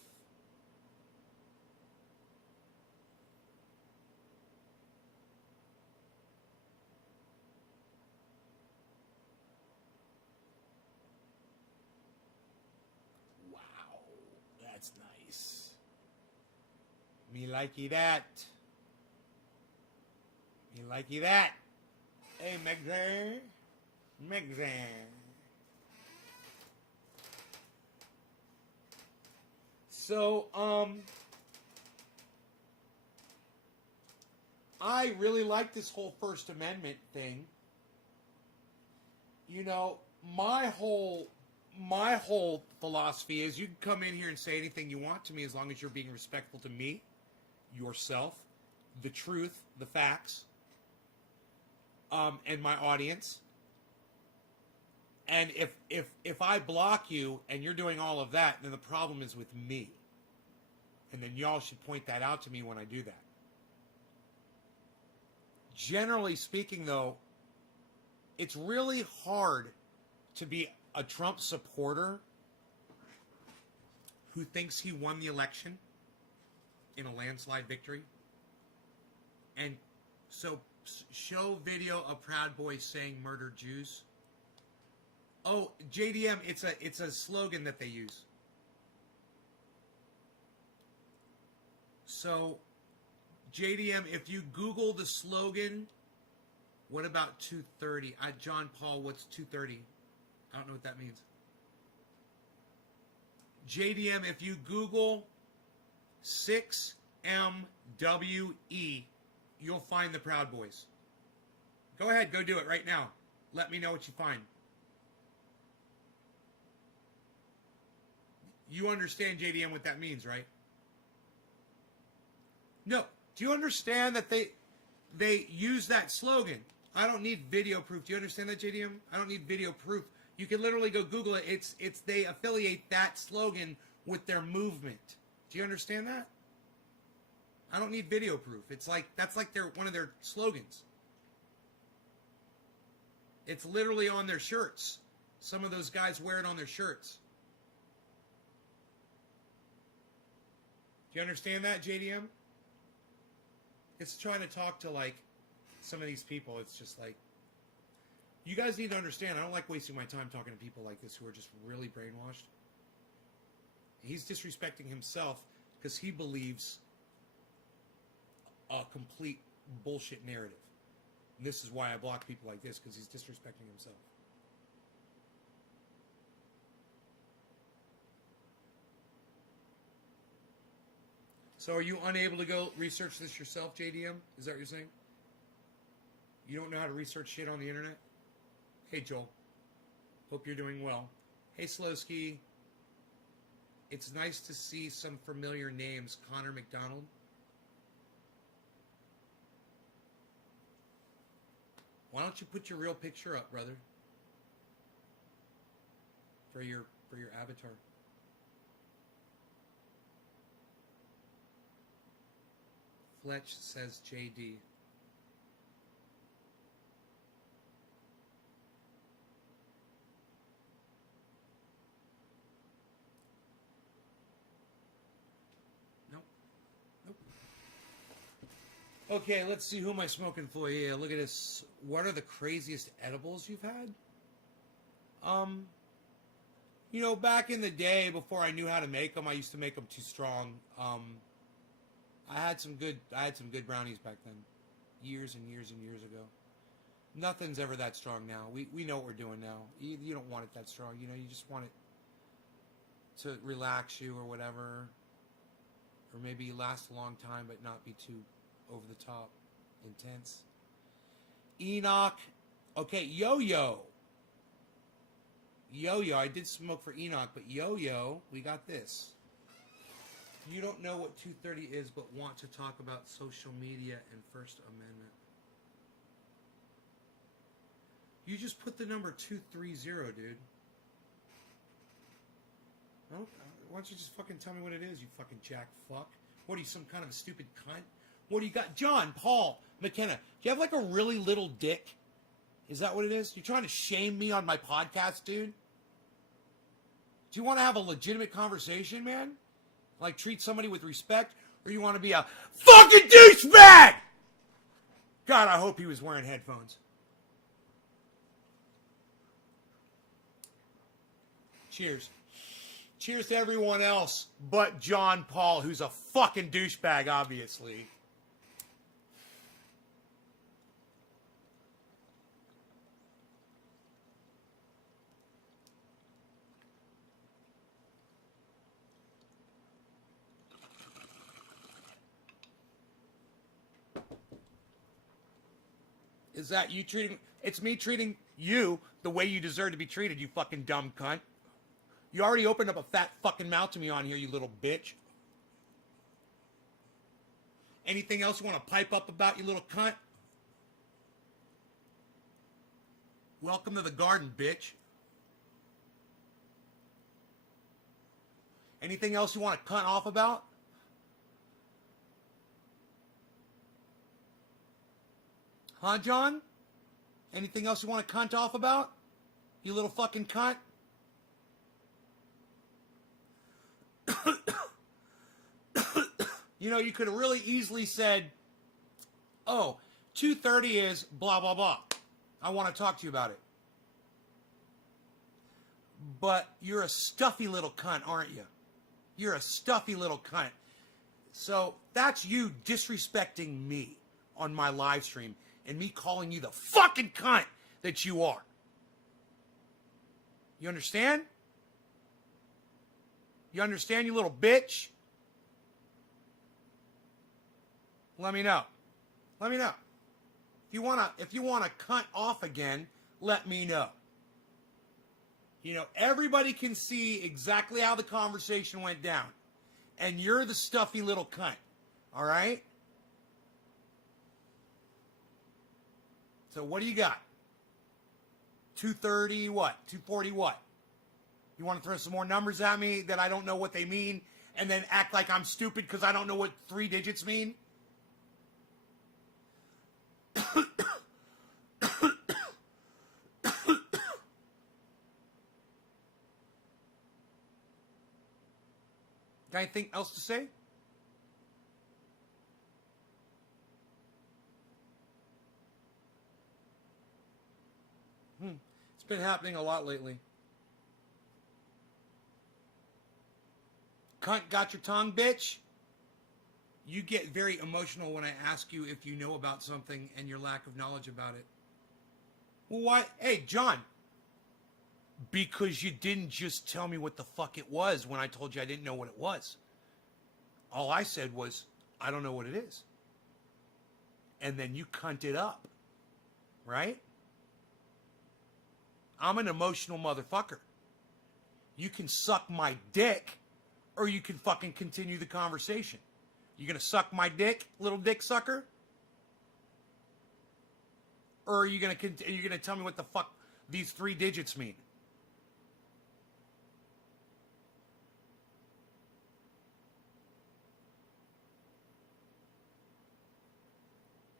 Wow, that's nice. Me likey that. Me likey that. Hey, Megzan. Megzan. So, I really like this whole First Amendment thing. You know, my whole philosophy is you can come in here and say anything you want to me as long as you're being respectful to me, yourself, the truth, the facts, and my audience. And if I block you and you're doing all of that, then the problem is with me. And then y'all should point that out to me when I do that. Generally speaking, though, it's really hard to be a Trump supporter who thinks he won the election in a landslide victory. And so show video of Proud Boys saying murder Jews. Oh, JDM, it's a slogan that they use. So, JDM, if you Google the slogan, what about 230? John Paul, what's 230? I don't know what that means. JDM, if you Google 6MWE, you'll find the Proud Boys. Go ahead, go do it right now. Let me know what you find. You understand, JDM, what that means, right? No. Do you understand that they use that slogan? I don't need video proof. Do you understand that, JDM? I don't need video proof. You can literally go Google it. It's they affiliate that slogan with their movement. Do you understand that? I don't need video proof. It's like that's like one of their slogans. It's literally on their shirts. Some of those guys wear it on their shirts. Do you understand that, JDM? It's trying to talk to, like, some of these people. It's just like, you guys need to understand, I don't like wasting my time talking to people like this who are just really brainwashed. He's disrespecting himself because he believes a complete bullshit narrative. And this is why I block people like this, because he's disrespecting himself. So are you unable to go research this yourself, JDM? Is that what you're saying? You don't know how to research shit on the internet? Hey, Joel. Hope you're doing well. Hey, Slowski. It's nice to see some familiar names. Connor McDonald. Why don't you put your real picture up, brother? For your avatar. Fletch says JD. Nope. Nope. Okay, let's see who am I smoking for. Yeah, look at this. What are the craziest edibles you've had? You know, back in the day, before I knew how to make them, I used to make them too strong. I had some good brownies back then, years and years and years ago. Nothing's ever that strong now. We know what we're doing now. You don't want it that strong. You know, you just want it. to relax you or whatever. Or maybe last a long time but not be too over the top intense. Enoch. Okay, Yo-Yo. Yo-Yo. I did smoke for Enoch, but Yo-Yo, we got this. You don't know what 230 is, but want to talk about social media and First Amendment. You just put the number 230, dude. Oh, why don't you just fucking tell me what it is, you fucking jack fuck? What are you, some kind of a stupid cunt? What do you got? John, Paul, McKenna, do you have like a really little dick? Is that what it is? You trying to shame me on my podcast, dude? Do you want to have a legitimate conversation, man? Like treat somebody with respect? Or you want to be a fucking douchebag? God, I hope he was wearing headphones. Cheers. Cheers to everyone else but John Paul, who's a fucking douchebag, obviously. Is that you treating... It's me treating you the way you deserve to be treated, you fucking dumb cunt. You already opened up a fat fucking mouth to me on here, you little bitch. Anything else you want to pipe up about, you little cunt? Welcome to the garden, bitch. Anything else you want to cunt off about? Huh, John? Anything else you want to cunt off about? You little fucking cunt? You know, you could have really easily said, oh, 230 is blah, blah, blah. I want to talk to you about it. But you're a stuffy little cunt, aren't you? You're a stuffy little cunt. So that's you disrespecting me on my live stream and me calling you the fucking cunt that you are. You understand? You understand, you little bitch? Let me know. Let me know. If you wanna cunt off again, let me know. You know, everybody can see exactly how the conversation went down. And you're the stuffy little cunt. All right? So what do you got? 230 what? 240 what? You want to throw some more numbers at me that I don't know what they mean and then act like I'm stupid because I don't know what 3 digits mean? Got anything else to say? It's been happening a lot lately. Cunt got your tongue, bitch? You get very emotional when I ask you if you know about something and your lack of knowledge about it. Well, why? Hey, John. Because you didn't just tell me what the fuck it was when I told you I didn't know what it was. All I said was, I don't know what it is. And then you cunt it up. Right? I'm an emotional motherfucker. You can suck my dick, or you can fucking continue the conversation. You gonna suck my dick, little dick sucker? Or are you gonna tell me what the fuck these 3 digits mean?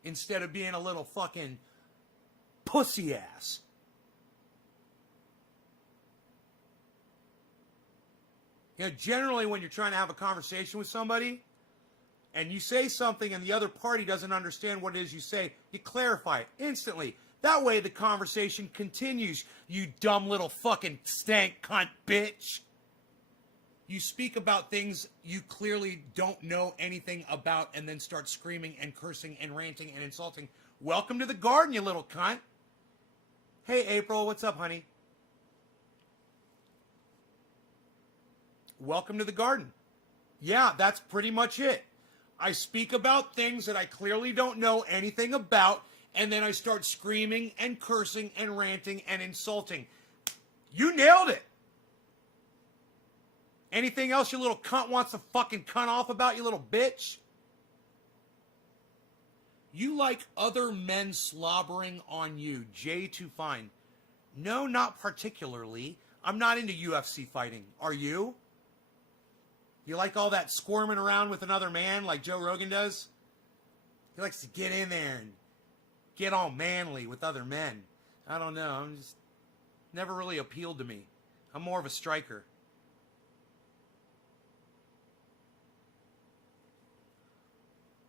Instead of being a little fucking pussy ass. You know, generally when you're trying to have a conversation with somebody and you say something and the other party doesn't understand what it is you say, you clarify it instantly. That way the conversation continues, you dumb little fucking stank cunt bitch. You speak about things you clearly don't know anything about and then start screaming and cursing and ranting and insulting. Welcome to the garden, you little cunt. Hey, April, what's up, honey? welcome to the garden. Yeah, that's pretty much it. I speak about things that I clearly don't know anything about, and then I start screaming and cursing and ranting and insulting. You nailed it. Anything else your little cunt wants to fucking cunt off about, you little bitch? You like other men slobbering on you. Jay Too Fine. No, not particularly. I'm not into UFC fighting. Are you? You like all that squirming around with another man like Joe Rogan does? He likes to get in there and get all manly with other men. I don't know. I'm just never really appealed to me. I'm more of a striker.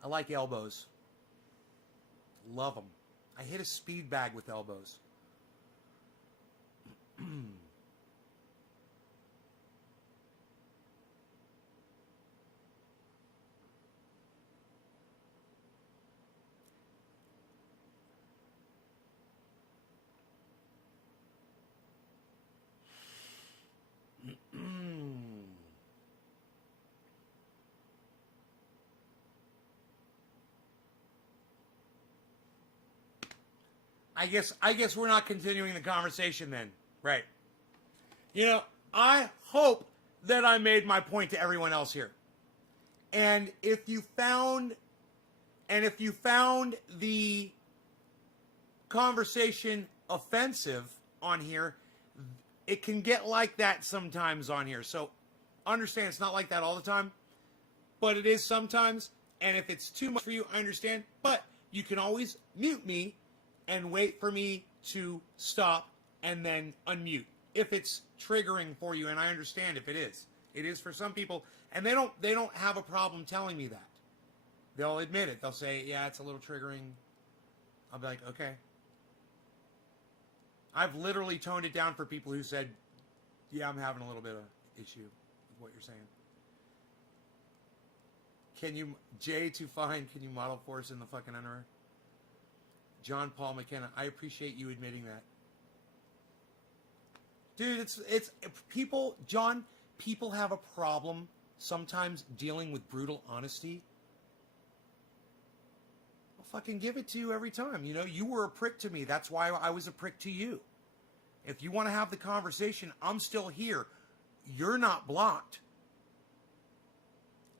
I like elbows. Love them. I hit a speed bag with elbows. I guess we're not continuing the conversation then. Right. You know, I hope that I made my point to everyone else here. And if you found the conversation offensive on here, it can get like that sometimes on here. So understand it's not like that all the time, but it is sometimes. And if it's too much for you, I understand. But you can always mute me and wait for me to stop and then unmute if it's triggering for you. And I understand if it is. It is for some people, and they don't have a problem telling me that. They'll admit it. They'll say, yeah, it's a little triggering. I'll be like, okay. I've literally toned it down for people who said, yeah, I'm having a little bit of issue with what you're saying. Can you, Jay Too Fine, can you model for us in the fucking underwear? John Paul McKenna, I appreciate you admitting that. Dude, it's people, John, people have a problem sometimes dealing with brutal honesty. I'll fucking give it to you every time. You know, you were a prick to me. That's why I was a prick to you. If you want to have the conversation, I'm still here. You're not blocked.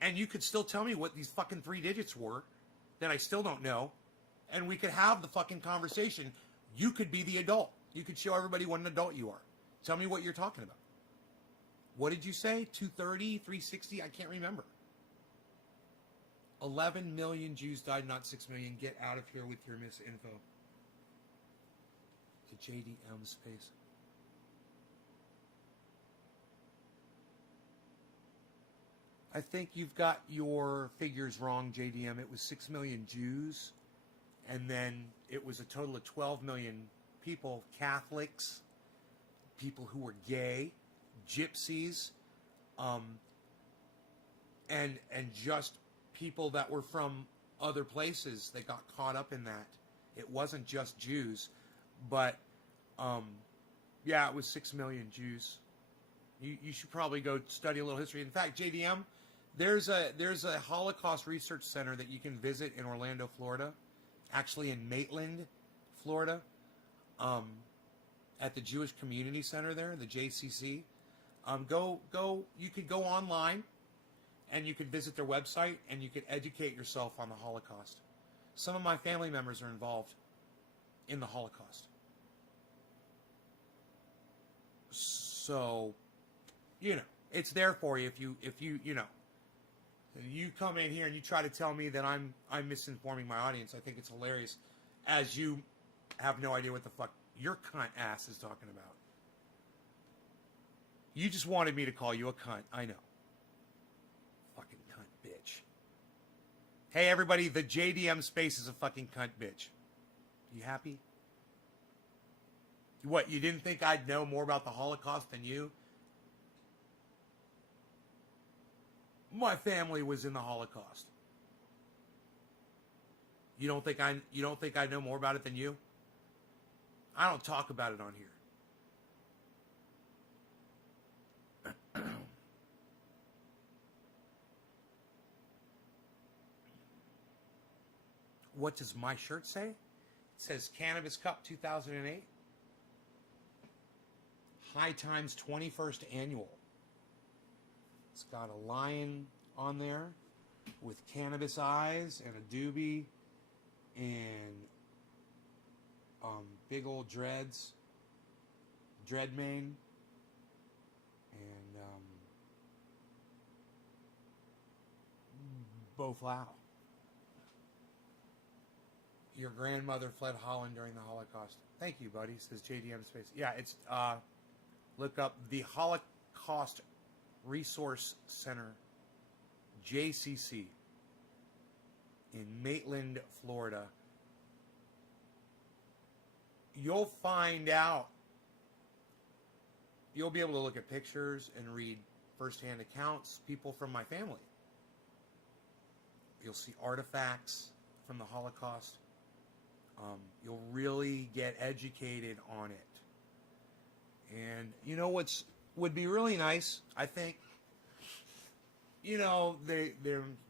And you could still tell me what these fucking 3 digits were that I still don't know. And we could have the fucking conversation. You could be the adult. You could show everybody what an adult you are. Tell me what you're talking about. What did you say? 230, 360? I can't remember. 11 million Jews died, not 6 million. Get out of here with your misinfo. To JDM space. I think you've got your figures wrong, JDM. It was 6 million Jews. And then it was a total of 12 million people, Catholics, people who were gay, gypsies, and just people that were from other places that got caught up in that. It wasn't just Jews, but yeah, it was 6 million Jews. You should probably go study a little history. In fact, JDM, there's a Holocaust Research Center that you can visit in Orlando, Florida. Actually in Maitland, Florida, at the Jewish Community Center there, the JCC. You could go online and you could visit their website and you could educate yourself on the Holocaust. Some of my family members are involved in the Holocaust. So, you know, it's there for you if you you come in here and you try to tell me that I'm misinforming my audience. I think it's hilarious, as you have no idea what the fuck your cunt ass is talking about. You just wanted me to call you a cunt. I know. Fucking cunt bitch. Hey everybody, the JDM space is a fucking cunt bitch. You happy? What, you didn't think I'd know more about the Holocaust than you? My family was in the Holocaust. You don't think I know more about it than you? I don't talk about it on here. what does my shirt say? It says Cannabis Cup 2008. High Times 21st Annual. It's got a lion on there with cannabis eyes and a doobie and big old dreads, dread mane, and Bo Flow. Your grandmother fled Holland during the Holocaust. Thank you, buddy, says JDM Space. Yeah, it's, look up the Holocaust Resource Center, JCC, in Maitland, Florida. You'll find out. You'll be able to look at pictures and read firsthand accounts, people from my family. You'll see artifacts from the Holocaust. You'll really get educated on it. And you know what's would be really nice, I think, you know, they're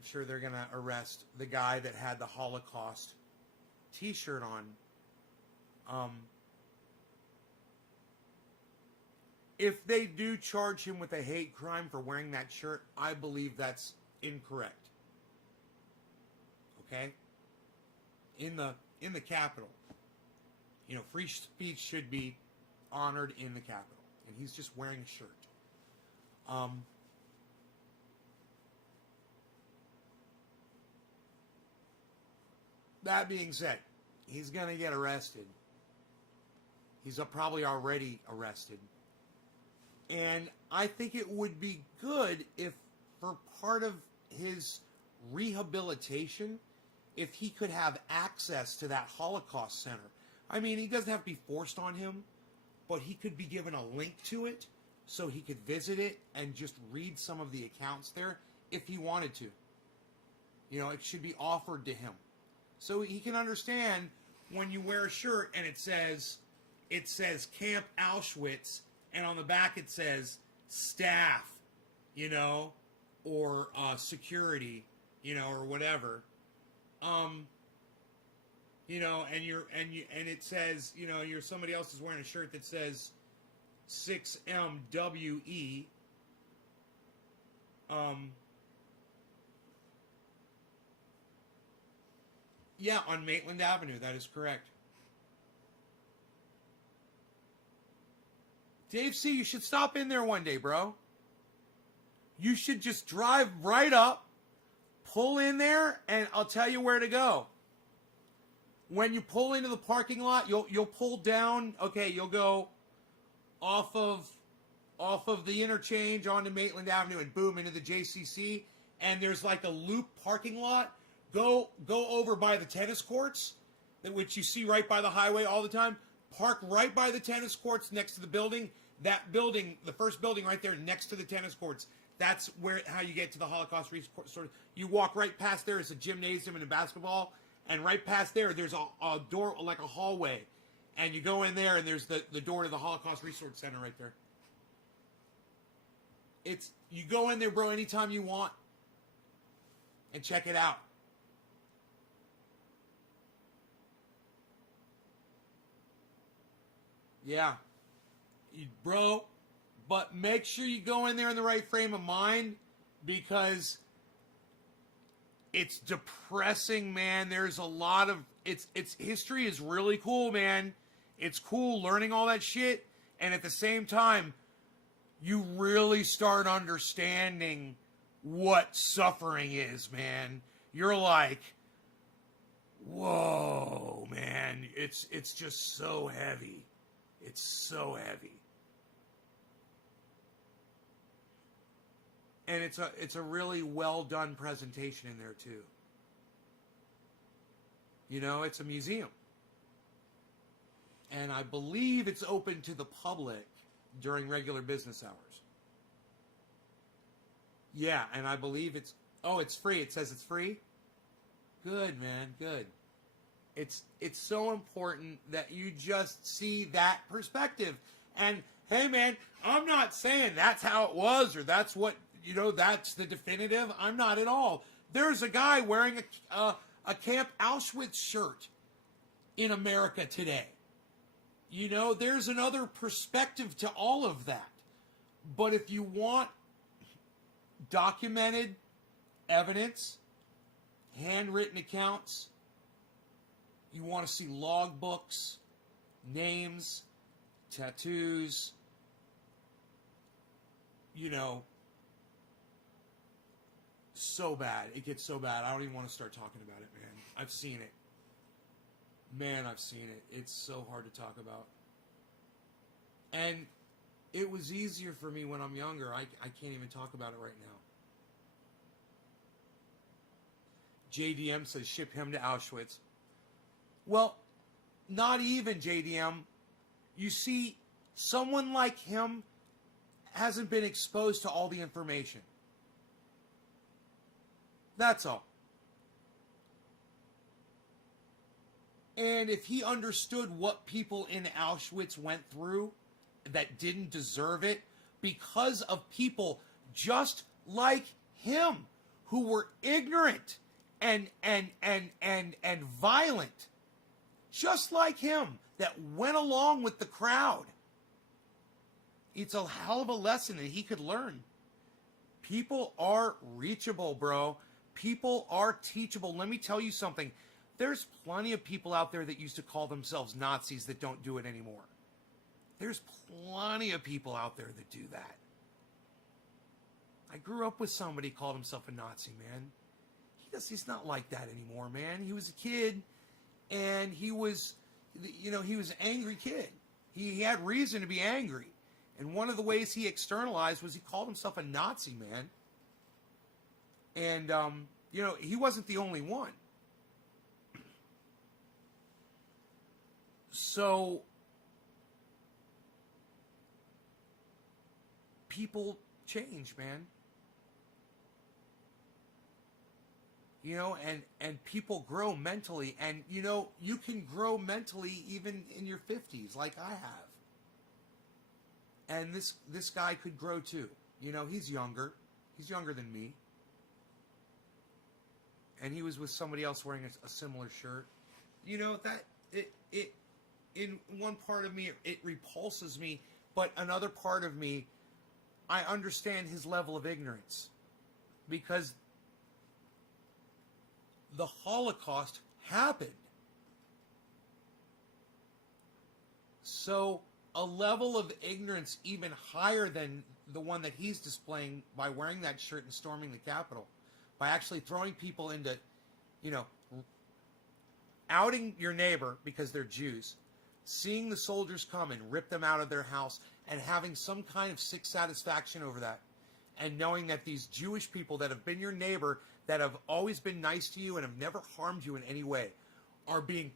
sure they're going to arrest the guy that had the Holocaust t-shirt on. If they do charge him with a hate crime for wearing that shirt, I believe that's incorrect. Okay? In the Capitol. You know, free speech should be honored in the Capitol. And he's just wearing a shirt. That being said, he's going to get arrested. He's probably already arrested. And I think it would be good if, for part of his rehabilitation, if he could have access to that Holocaust Center. I mean, he doesn't have to be forced on him, but he could be given a link to it so he could visit it and just read some of the accounts there if he wanted to. You know, it should be offered to him. So he can understand when you wear a shirt and it says Camp Auschwitz, and on the back it says staff, you know, or security, you know, or whatever. You know, and it says, you know, somebody else is wearing a shirt that says 6MWE. Yeah, on Maitland Avenue, that is correct. Dave C., you should stop in there one day, bro. You should just drive right up, pull in there, and I'll tell you where to go. When you pull into the parking lot, you'll pull down. Okay, you'll go off of the interchange onto Maitland Avenue and boom into the JCC. And there's like a loop parking lot. Go over by the tennis courts, which you see right by the highway all the time. Park right by the tennis courts next to the building. That building, the first building right there next to the tennis courts. That's how you get to the Holocaust Resource. You walk right past there. It's a gymnasium and a basketball. And right past there, there's a door, like a hallway. And you go in there, and there's the door to the Holocaust Resource Center right there. You go in there, bro, anytime you want. And check it out. Yeah. Bro, but make sure you go in there in the right frame of mind, because it's depressing, man. There's a lot of it's history is really cool, man. It's cool learning all that shit, and at the same time, you really start understanding what suffering is, man. You're like, whoa, man. It's just so heavy. It's so heavy. And it's a really well done presentation in there too. You know, it's a museum. And I believe it's open to the public during regular business hours. Yeah, and I believe it's free. It says it's free. Good, man, good. It's so important that you just see that perspective. And hey, man, I'm not saying that's how it was or that's what, you know, that's the definitive. I'm not at all. There's a guy wearing a Camp Auschwitz shirt in America today. You know, there's another perspective to all of that. But if you want documented evidence, handwritten accounts, you want to see logbooks, names, tattoos, you know, so bad. It gets so bad. I don't even want to start talking about it, man. I've seen it. Man, I've seen it. It's so hard to talk about. And it was easier for me when I'm younger. I can't even talk about it right now. JDM says ship him to Auschwitz. Well, not even JDM. You see, someone like him hasn't been exposed to all the information. That's all. And if he understood what people in Auschwitz went through that didn't deserve it because of people just like him who were ignorant and violent, just like him, that went along with the crowd. It's a hell of a lesson that he could learn. People are reachable, bro. People are teachable. Let me tell you something. There's plenty of people out there that used to call themselves Nazis that don't do it anymore. There's plenty of people out there that do that. I grew up with somebody who called himself a Nazi, man. He's not like that anymore, man. He was a kid, and he was an angry kid. He had reason to be angry. And one of the ways he externalized was he called himself a Nazi, man. And, he wasn't the only one. So, people change, man. You know, and people grow mentally. And, you can grow mentally even in your 50s, like I have. And this guy could grow too. He's younger. He's younger than me. And he was with somebody else wearing a similar shirt. That it in one part of me it repulses me, but another part of me, I understand his level of ignorance, because the Holocaust happened. So a level of ignorance even higher than the one that he's displaying by wearing that shirt and storming the Capitol, by actually throwing people into, outing your neighbor because they're Jews, seeing the soldiers come and rip them out of their house, and having some kind of sick satisfaction over that, and knowing that these Jewish people that have been your neighbor, that have always been nice to you and have never harmed you in any way, are being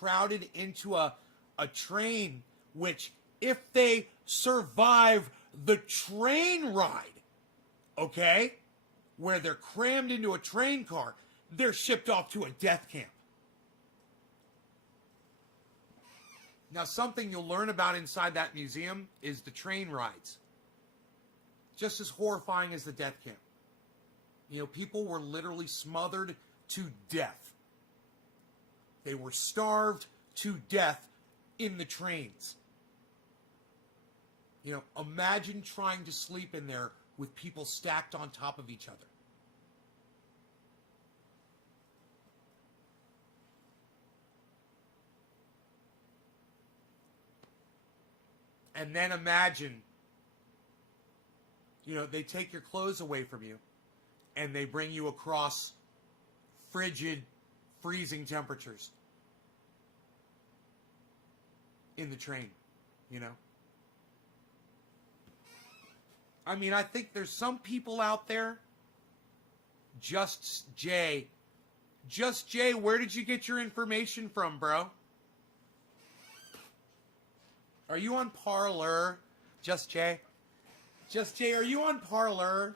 crowded into a train, which, if they survive the train ride, okay, where they're crammed into a train car, they're shipped off to a death camp. Now, something you'll learn about inside that museum is the train rides. Just as horrifying as the death camp. People were literally smothered to death. They were starved to death in the trains. Imagine trying to sleep in there with people stacked on top of each other. And then imagine, they take your clothes away from you, and they bring you across frigid, freezing temperatures in the train, I mean, I think there's some people out there, Just Jay, where did you get your information from, bro? Are you on Parler? Just Jay, are you on Parler?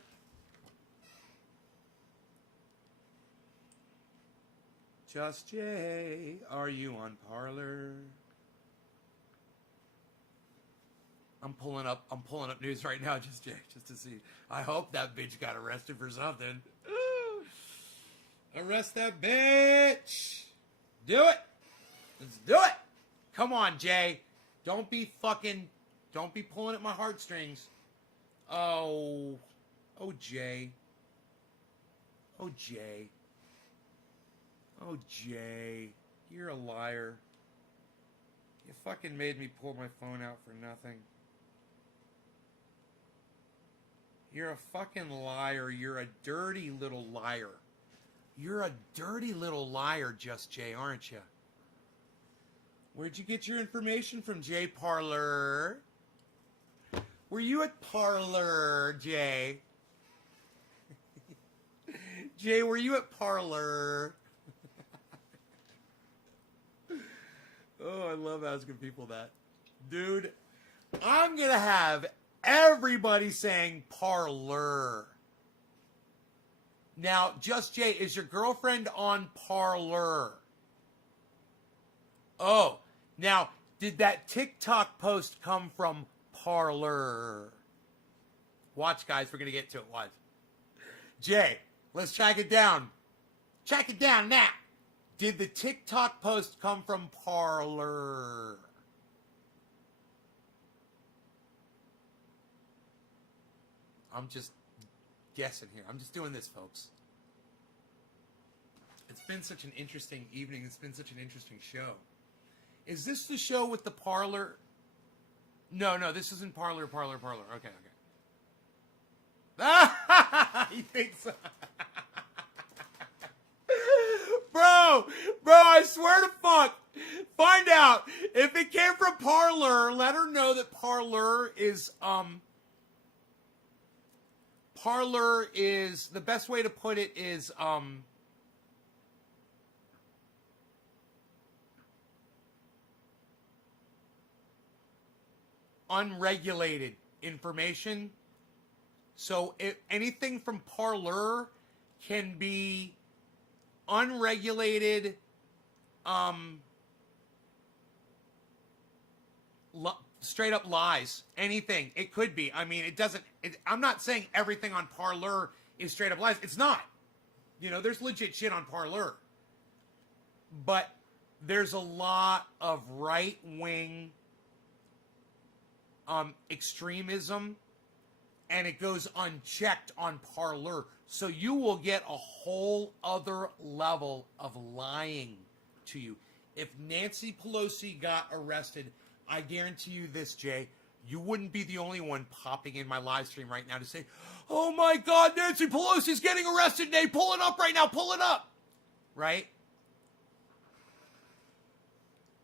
Just Jay, are you on Parler? I'm pulling up news right now, Just Jay, just to see. I hope that bitch got arrested for something. Arrest that bitch. Do it. Let's do it. Come on, Jay. Don't be pulling at my heartstrings. Oh, Jay. Oh, Jay. Oh, Jay. You're a liar. You fucking made me pull my phone out for nothing. You're a fucking liar. You're a dirty little liar. You're a dirty little liar, Just Jay, aren't you? Where'd you get your information from, Jay Parler? Were you at Parler, Jay? Jay, were you at Parler? Oh, I love asking people that. Dude, I'm going to have everybody saying Parler. Now, Just Jay, is your girlfriend on Parler? Oh, now, did that TikTok post come from Parler? Watch, guys, we're going to get to it. Watch. Jay, let's track it down. Track it down now. Did the TikTok post come from Parler? I'm just guessing here. I'm just doing this, folks. It's been such an interesting evening. It's been such an interesting show. Is this the show with the Parler? No, this isn't Parler. Okay. He thinks so. Bro, I swear to fuck. Find out. If it came from Parler, let her know that Parler is, the best way to put it is, unregulated information. So anything from Parler can be unregulated, straight up lies. Anything. It could be. I mean, I'm not saying everything on Parler is straight up lies. It's not. You know, there's legit shit on Parler. But there's a lot of right-wing extremism, and it goes unchecked on Parler. So you will get a whole other level of lying to you. If Nancy Pelosi got arrested, I guarantee you this, Jay, you wouldn't be the only one popping in my live stream right now to say, oh my God, Nancy Pelosi's getting arrested, Nate, pull it up right now, pull it up. Right?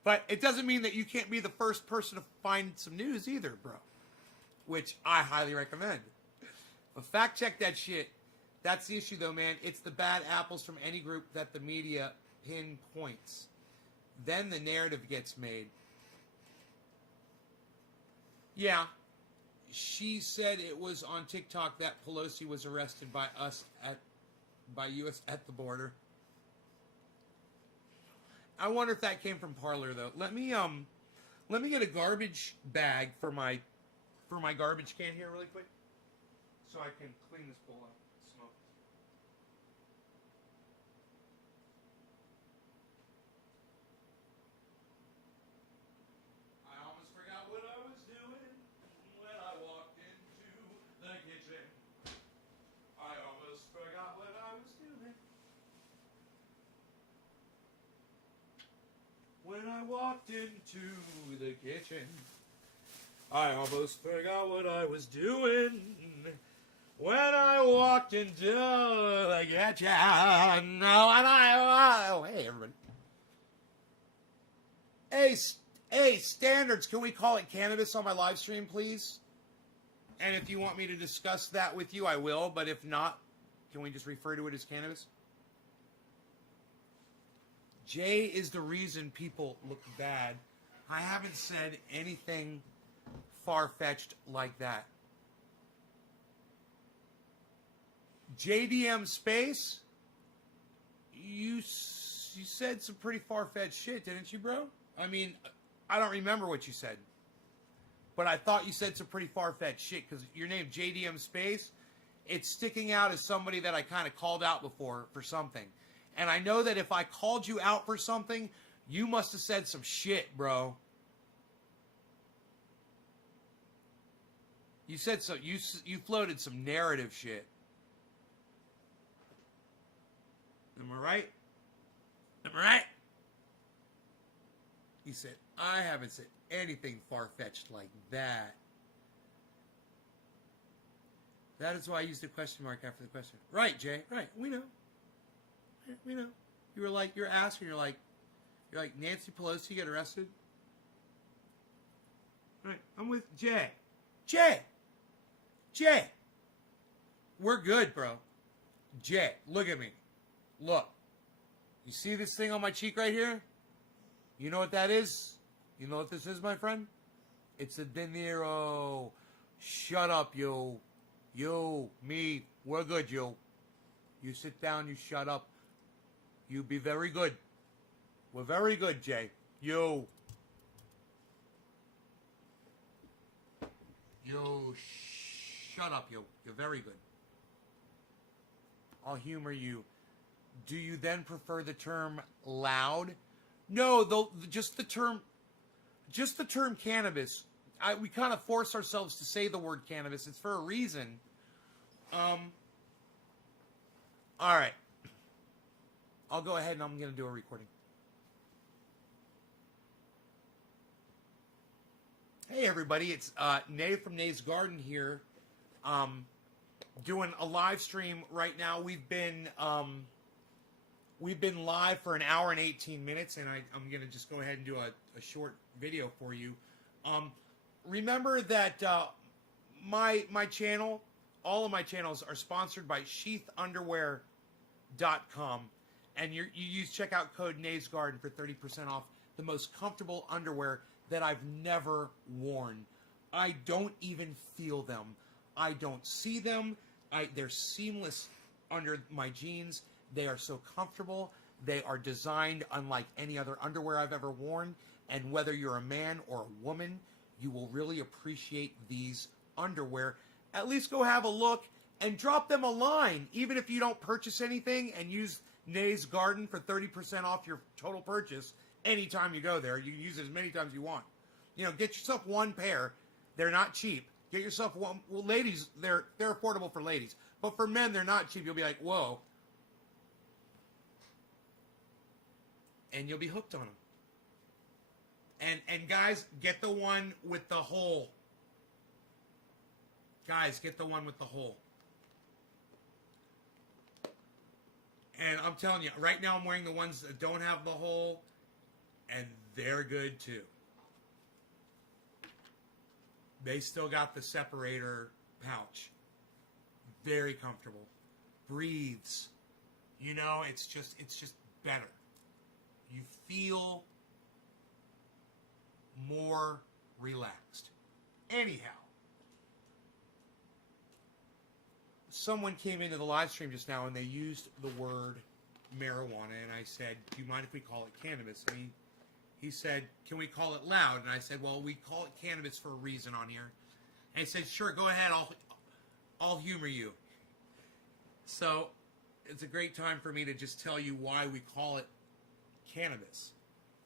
But it doesn't mean that you can't be the first person to find some news either, bro. Which I highly recommend. But fact check that shit. That's the issue, though, man. It's the bad apples from any group that the media pinpoints. Then the narrative gets made. Yeah. She said it was on TikTok that Pelosi was arrested by us by U.S. at the border. I wonder if that came from Parler, though. Let me get a garbage bag for my garbage can here really quick, so I can clean this bowl up. Smoke. I almost forgot what I was doing when I walked into the kitchen. I almost forgot what I was doing when I walked into the kitchen. I almost forgot what I was doing when I walked into the kitchen. Hey, everybody. Hey, standards, can we call it cannabis on my live stream, please? And if you want me to discuss that with you, I will. But if not, can we just refer to it as cannabis? Jay is the reason people look bad. I haven't said anything far-fetched like that. JDM Space, you said some pretty far-fetched shit, didn't you, bro? I mean, I don't remember what you said. But I thought you said some pretty far-fetched shit, because your name, JDM Space, it's sticking out as somebody that I kind of called out before for something. And I know that if I called you out for something, you must have said some shit, bro. You said so. You floated some narrative shit. Am I right? Am I right? He said, I haven't said anything far-fetched like that. That is why I used a question mark after the question. Right, Jay. Right. We know. We know. You were like, you're asking, you're like Nancy Pelosi get arrested? Right. I'm with Jay. Jay. We're good, bro. Jay, look at me. Look. You see this thing on my cheek right here? You know what that is? You know what this is, my friend? It's a De Niro. Shut up, yo. You, me, we're good, yo. You sit down, you shut up. You be very good. We're very good, Jay. You. You shut up, yo. You're very good. I'll humor you. Do you then prefer the term loud? No, just the term cannabis. We kind of force ourselves to say the word cannabis. It's for a reason. All right. I'll go ahead and I'm going to do a recording. Hey, everybody. It's Nay from Nay's Garden here. Doing a live stream right now. We've been live for an hour and 18 minutes, and I'm going to just go ahead and do a short video for you. Remember that my channel, all of my channels are sponsored by sheathunderwear.com, and you check out code Nay's Garden for 30% off the most comfortable underwear that I've never worn. I don't even feel them. I don't see them. They're seamless under my jeans. They are so comfortable. They are designed unlike any other underwear I've ever worn. And whether you're a man or a woman, you will really appreciate these underwear. At least go have a look and drop them a line. Even if you don't purchase anything, and use Nay's Garden for 30% off your total purchase anytime you go there. You can use it as many times as you want. You know, get yourself one pair. They're not cheap. Get yourself one. Well, ladies, they're affordable for ladies. But for men, they're not cheap. You'll be like, whoa. And you'll be hooked on them. And guys, get the one with the hole. Guys, get the one with the hole. And I'm telling you, right now I'm wearing the ones that don't have the hole, and they're good too. They still got the separator pouch. Very comfortable. Breathes. You know, it's just better. You feel more relaxed. Anyhow, someone came into the live stream just now and they used the word marijuana, and I said, do you mind if we call it cannabis? And he said, can we call it loud? And I said, well, we call it cannabis for a reason on here. And he said, sure, go ahead, I'll humor you. So it's a great time for me to just tell you why we call it cannabis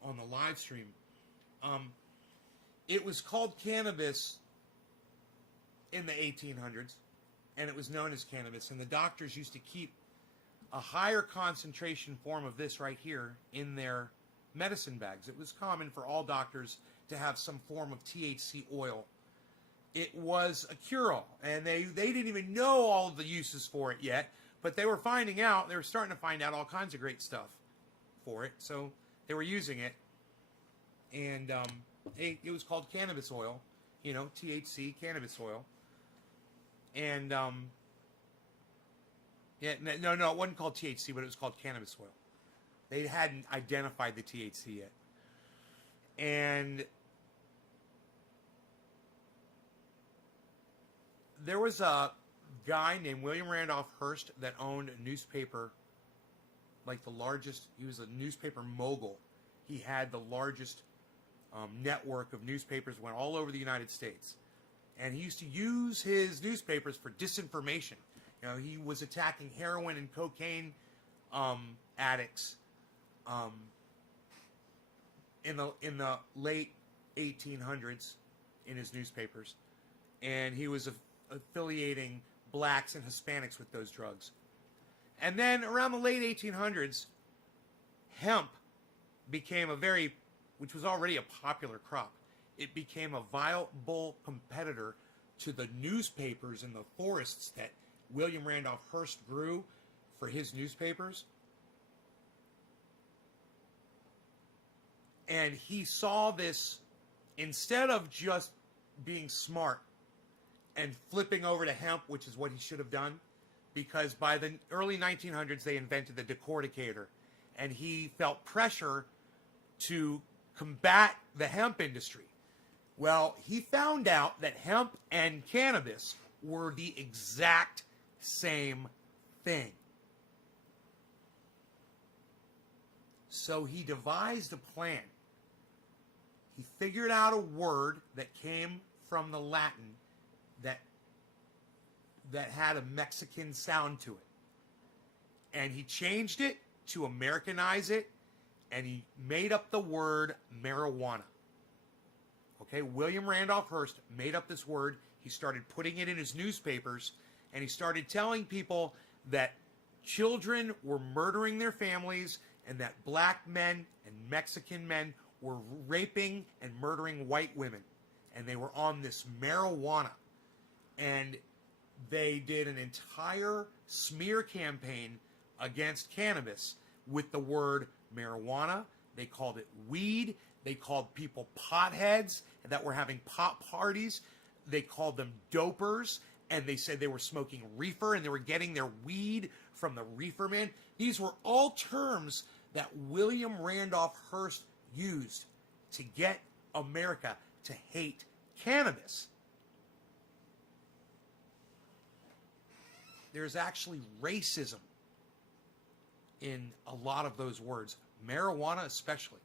on the live stream. It was called cannabis in the 1800s, and it was known as cannabis. And the doctors used to keep a higher concentration form of this right here in their medicine bags. It was common for all doctors to have some form of THC oil. It was a cure-all, and they didn't even know all of the uses for it yet, but they were finding out, they were starting to find out all kinds of great stuff for it, so they were using it. And it was called cannabis oil, you know, THC, cannabis oil. And, yeah, no, it wasn't called THC, but it was called cannabis oil. They hadn't identified the THC yet. And there was a guy named William Randolph Hearst that owned a newspaper, like the largest, he was a newspaper mogul. He had the largest network of newspapers, went all over the United States. And he used to use his newspapers for disinformation. You know, he was attacking heroin and cocaine addicts in the late 1800s in his newspapers, and he was affiliating blacks and Hispanics with those drugs. And then around the late 1800s, hemp became which was already a popular crop. It became a viable competitor to the newspapers in the forests that William Randolph Hearst grew for his newspapers. And he saw this, instead of just being smart and flipping over to hemp, which is what he should have done, because by the early 1900s they invented the decorticator, and he felt pressure to combat the hemp industry. Well, he found out that hemp and cannabis were the exact same thing. So he devised a plan. He figured out a word that came from the Latin that had a Mexican sound to it. And he changed it to Americanize it, and he made up the word marijuana. Okay, William Randolph Hearst made up this word. He started putting it in his newspapers, and he started telling people that children were murdering their families, and that black men and Mexican men were raping and murdering white women. And they were on this marijuana. And they did an entire smear campaign against cannabis with the word marijuana. They called it weed. They called people potheads that were having pot parties. They called them dopers. And they said they were smoking reefer and they were getting their weed from the reefer man. These were all terms that William Randolph Hearst used to get America to hate cannabis. There's actually racism in a lot of those words. Marijuana especially.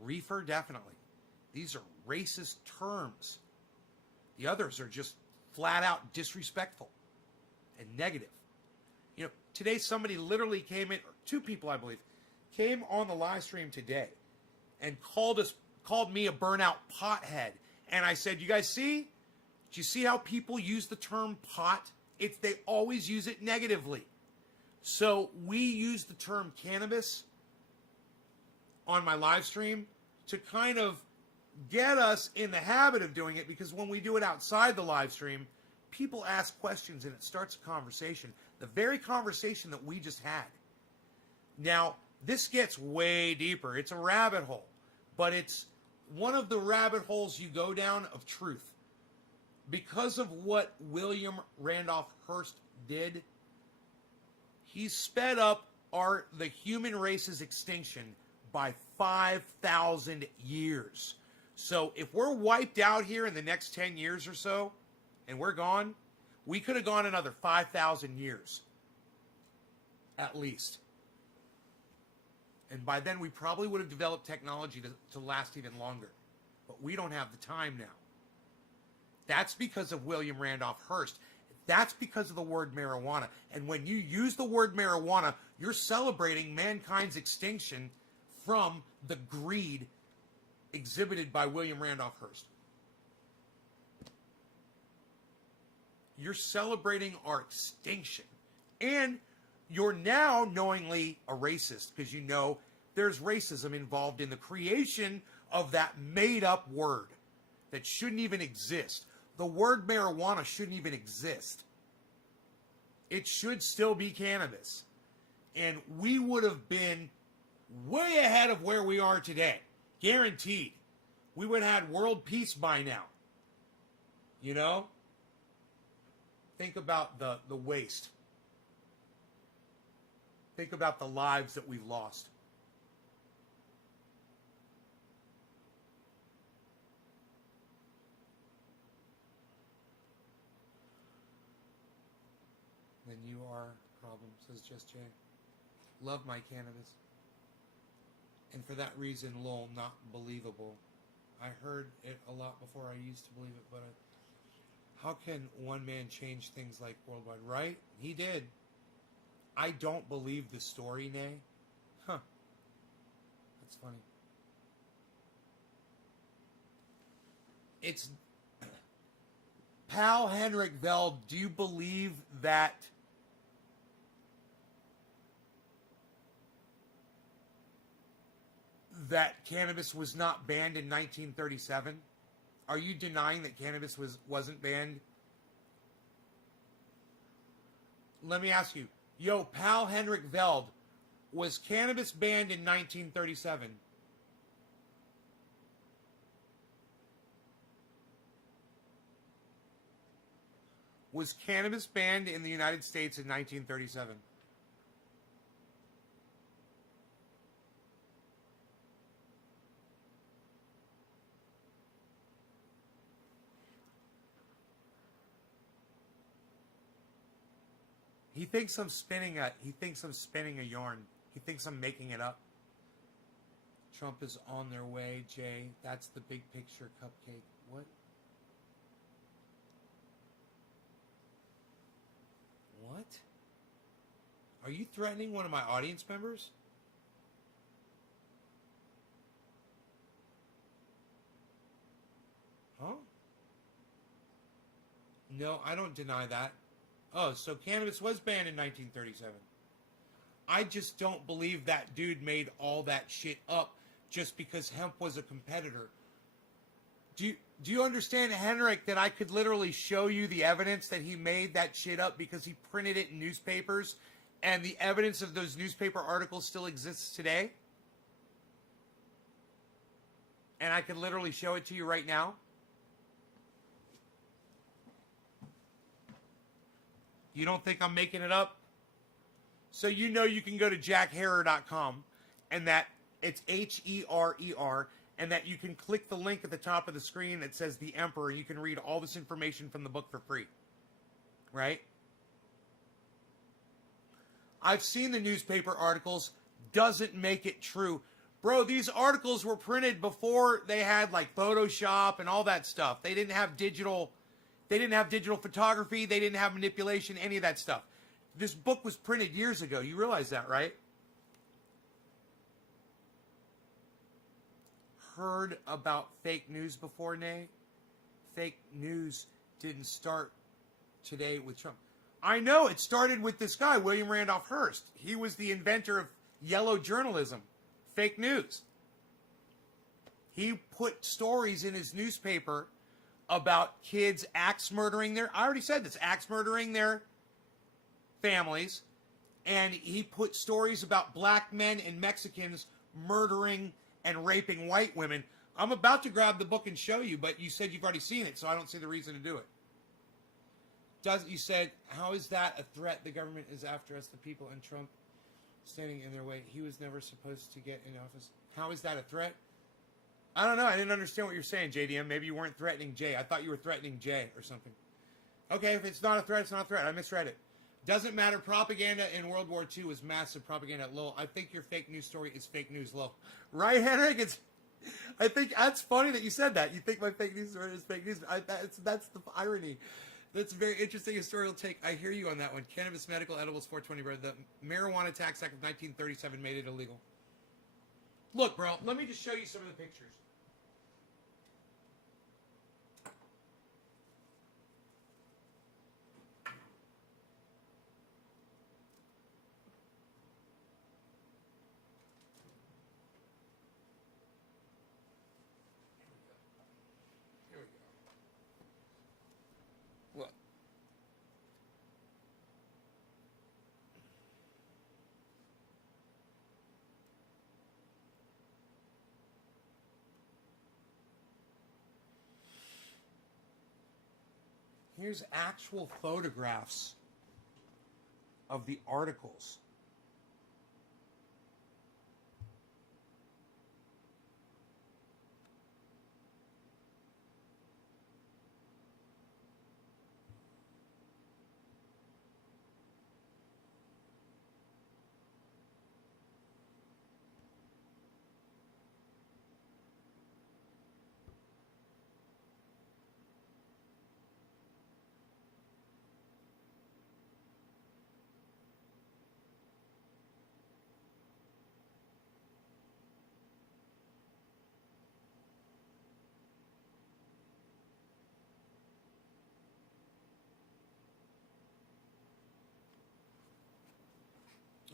Reefer definitely. These are racist terms. The others are just flat out disrespectful and negative. You know, today somebody literally came in, or two people I believe, came on the live stream today and called me a burnout pothead. And I said, you guys see? Do you see how people use the term pot? They always use it negatively. So we use the term cannabis on my live stream to kind of get us in the habit of doing it, because when we do it outside the live stream, people ask questions and it starts a conversation. The very conversation that we just had. Now, this gets way deeper. It's a rabbit hole, but it's one of the rabbit holes you go down of truth. Because of what William Randolph Hearst did, he sped up the human race's extinction by 5,000 years. So if we're wiped out here in the next 10 years or so, and we're gone, we could have gone another 5,000 years. At least. And by then we probably would have developed technology to last even longer. But we don't have the time now. That's because of William Randolph Hearst. That's because of the word marijuana. And when you use the word marijuana, you're celebrating mankind's extinction from the greed exhibited by William Randolph Hearst. You're celebrating our extinction. And you're now knowingly a racist, because you know there's racism involved in the creation of that made-up word that shouldn't even exist. The word marijuana shouldn't even exist. It should still be cannabis. And we would have been way ahead of where we are today. Guaranteed. We would have had world peace by now. You know? Think about the waste. Think about the lives that we've lost. Then you are problem, says Just Jay. Love my cannabis. And for that reason, lol, not believable. I heard it a lot before I used to believe it, but how can one man change things like worldwide? Right? He did. I don't believe the story, Nay. Huh. That's funny. It's Pal Henrik Veld, do you believe that cannabis was not banned in 1937? Are you denying that cannabis wasn't banned? Let me ask you. Yo, Pal Henrik Veld, was cannabis banned in 1937? Was cannabis banned in the United States in 1937? He thinks I'm spinning a yarn. He thinks I'm making it up. Trump is on their way, Jay. That's the big picture cupcake. What? What? Are you threatening one of my audience members? Huh? No, I don't deny that. Oh, so cannabis was banned in 1937. I just don't believe that dude made all that shit up just because hemp was a competitor. Do you understand, Henrik, that I could literally show you the evidence that he made that shit up because he printed it in newspapers, and the evidence of those newspaper articles still exists today? And I could literally show it to you right now. You don't think I'm making it up? So you know you can go to jackherer.com, and that it's H-E-R-E-R, and that you can click the link at the top of the screen that says The Emperor. You can read all this information from the book for free. Right? I've seen the newspaper articles. Doesn't make it true. Bro, these articles were printed before they had like Photoshop and all that stuff. They didn't have digital photography. They didn't have manipulation, any of that stuff. This book was printed years ago. You realize that, right? Heard about fake news before, Nay? Fake news didn't start today with Trump. I know, it started with this guy, William Randolph Hearst. He was the inventor of yellow journalism, fake news. He put stories in his newspaper about kids axe murdering their families, and he put stories about black men and Mexicans murdering and raping white women. I'm about to grab the book and show you, but you said you've already seen it, so I don't see the reason to do it. You said, how is that a threat? The government is after us, the people, and Trump standing in their way. He was never supposed to get in office. How is that a threat? I don't know. I didn't understand what you're saying, JDM. Maybe you weren't threatening Jay. I thought you were threatening Jay or something. Okay, if it's not a threat, it's not a threat. I misread it. Doesn't matter. Propaganda in World War II was massive propaganda at Lowell. I think your fake news story is fake news, Lowell. Right, Henrik? I think that's funny that you said that. You think my fake news story is fake news. That's the irony. That's a very interesting historical take. I hear you on that one. Cannabis, medical, edibles, 420 bread. The Marijuana Tax Act of 1937 made it illegal. Look, bro, let me just show you some of the pictures. Here's actual photographs of the articles.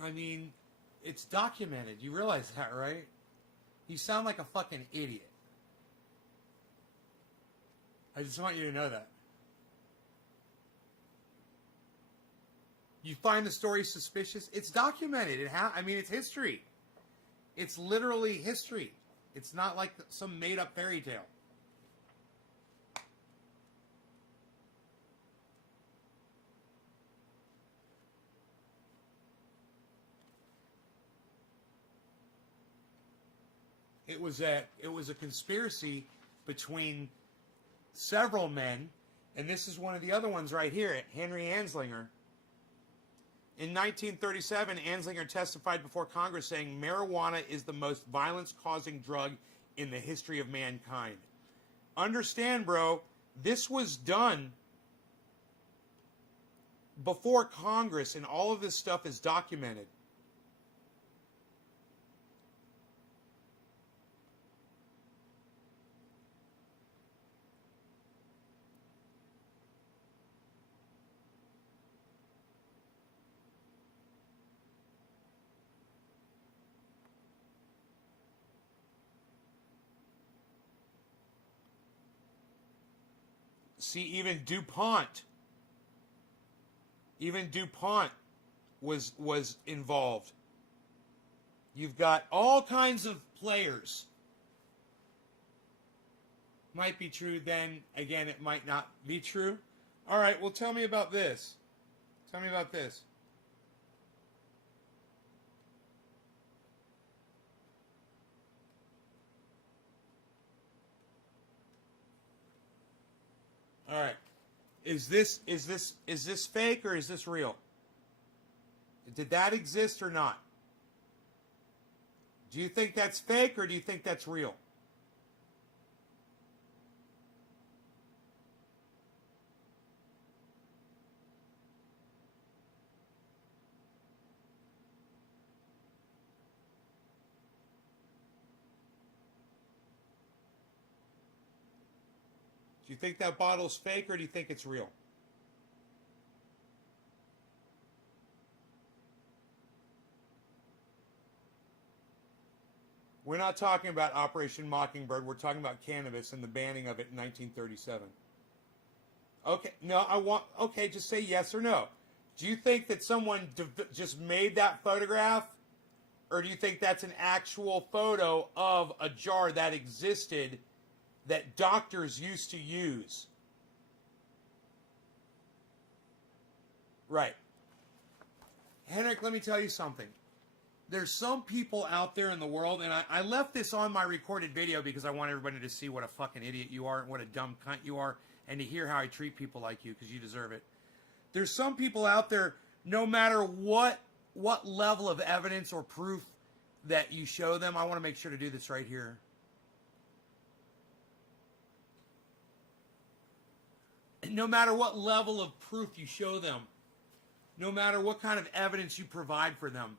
I mean, it's documented. You realize that, right? You sound like a fucking idiot. I just want you to know that. You find the story suspicious? It's documented. It's history. It's literally history. It's not like some made-up fairy tale. It was a conspiracy between several men, and this is one of the other ones right here, Henry Anslinger. In 1937, Anslinger testified before Congress saying marijuana is the most violence-causing drug in the history of mankind. Understand, bro, this was done before Congress, and all of this stuff is documented. See, even DuPont was involved. You've got all kinds of players. Might be true, then again it might not be true. All right, well, tell me about this. Tell me about this. All right. Is this fake or is this real? Did that exist or not? Do you think that's fake or do you think that's real? Do you think that bottle's fake or do you think it's real? We're not talking about Operation Mockingbird. We're talking about cannabis and the banning of it in 1937. Okay, just say yes or no. Do you think that someone just made that photograph? Or do you think that's an actual photo of a jar that existed that doctors used to use? Right. Henrik, let me tell you something. There's some people out there in the world, and I left this on my recorded video because I want everybody to see what a fucking idiot you are and what a dumb cunt you are, and to hear how I treat people like you, because you deserve it. There's some people out there, no matter what level of evidence or proof that you show them, I want to make sure to do this right here. No matter what level of proof you show them, no matter what kind of evidence you provide for them,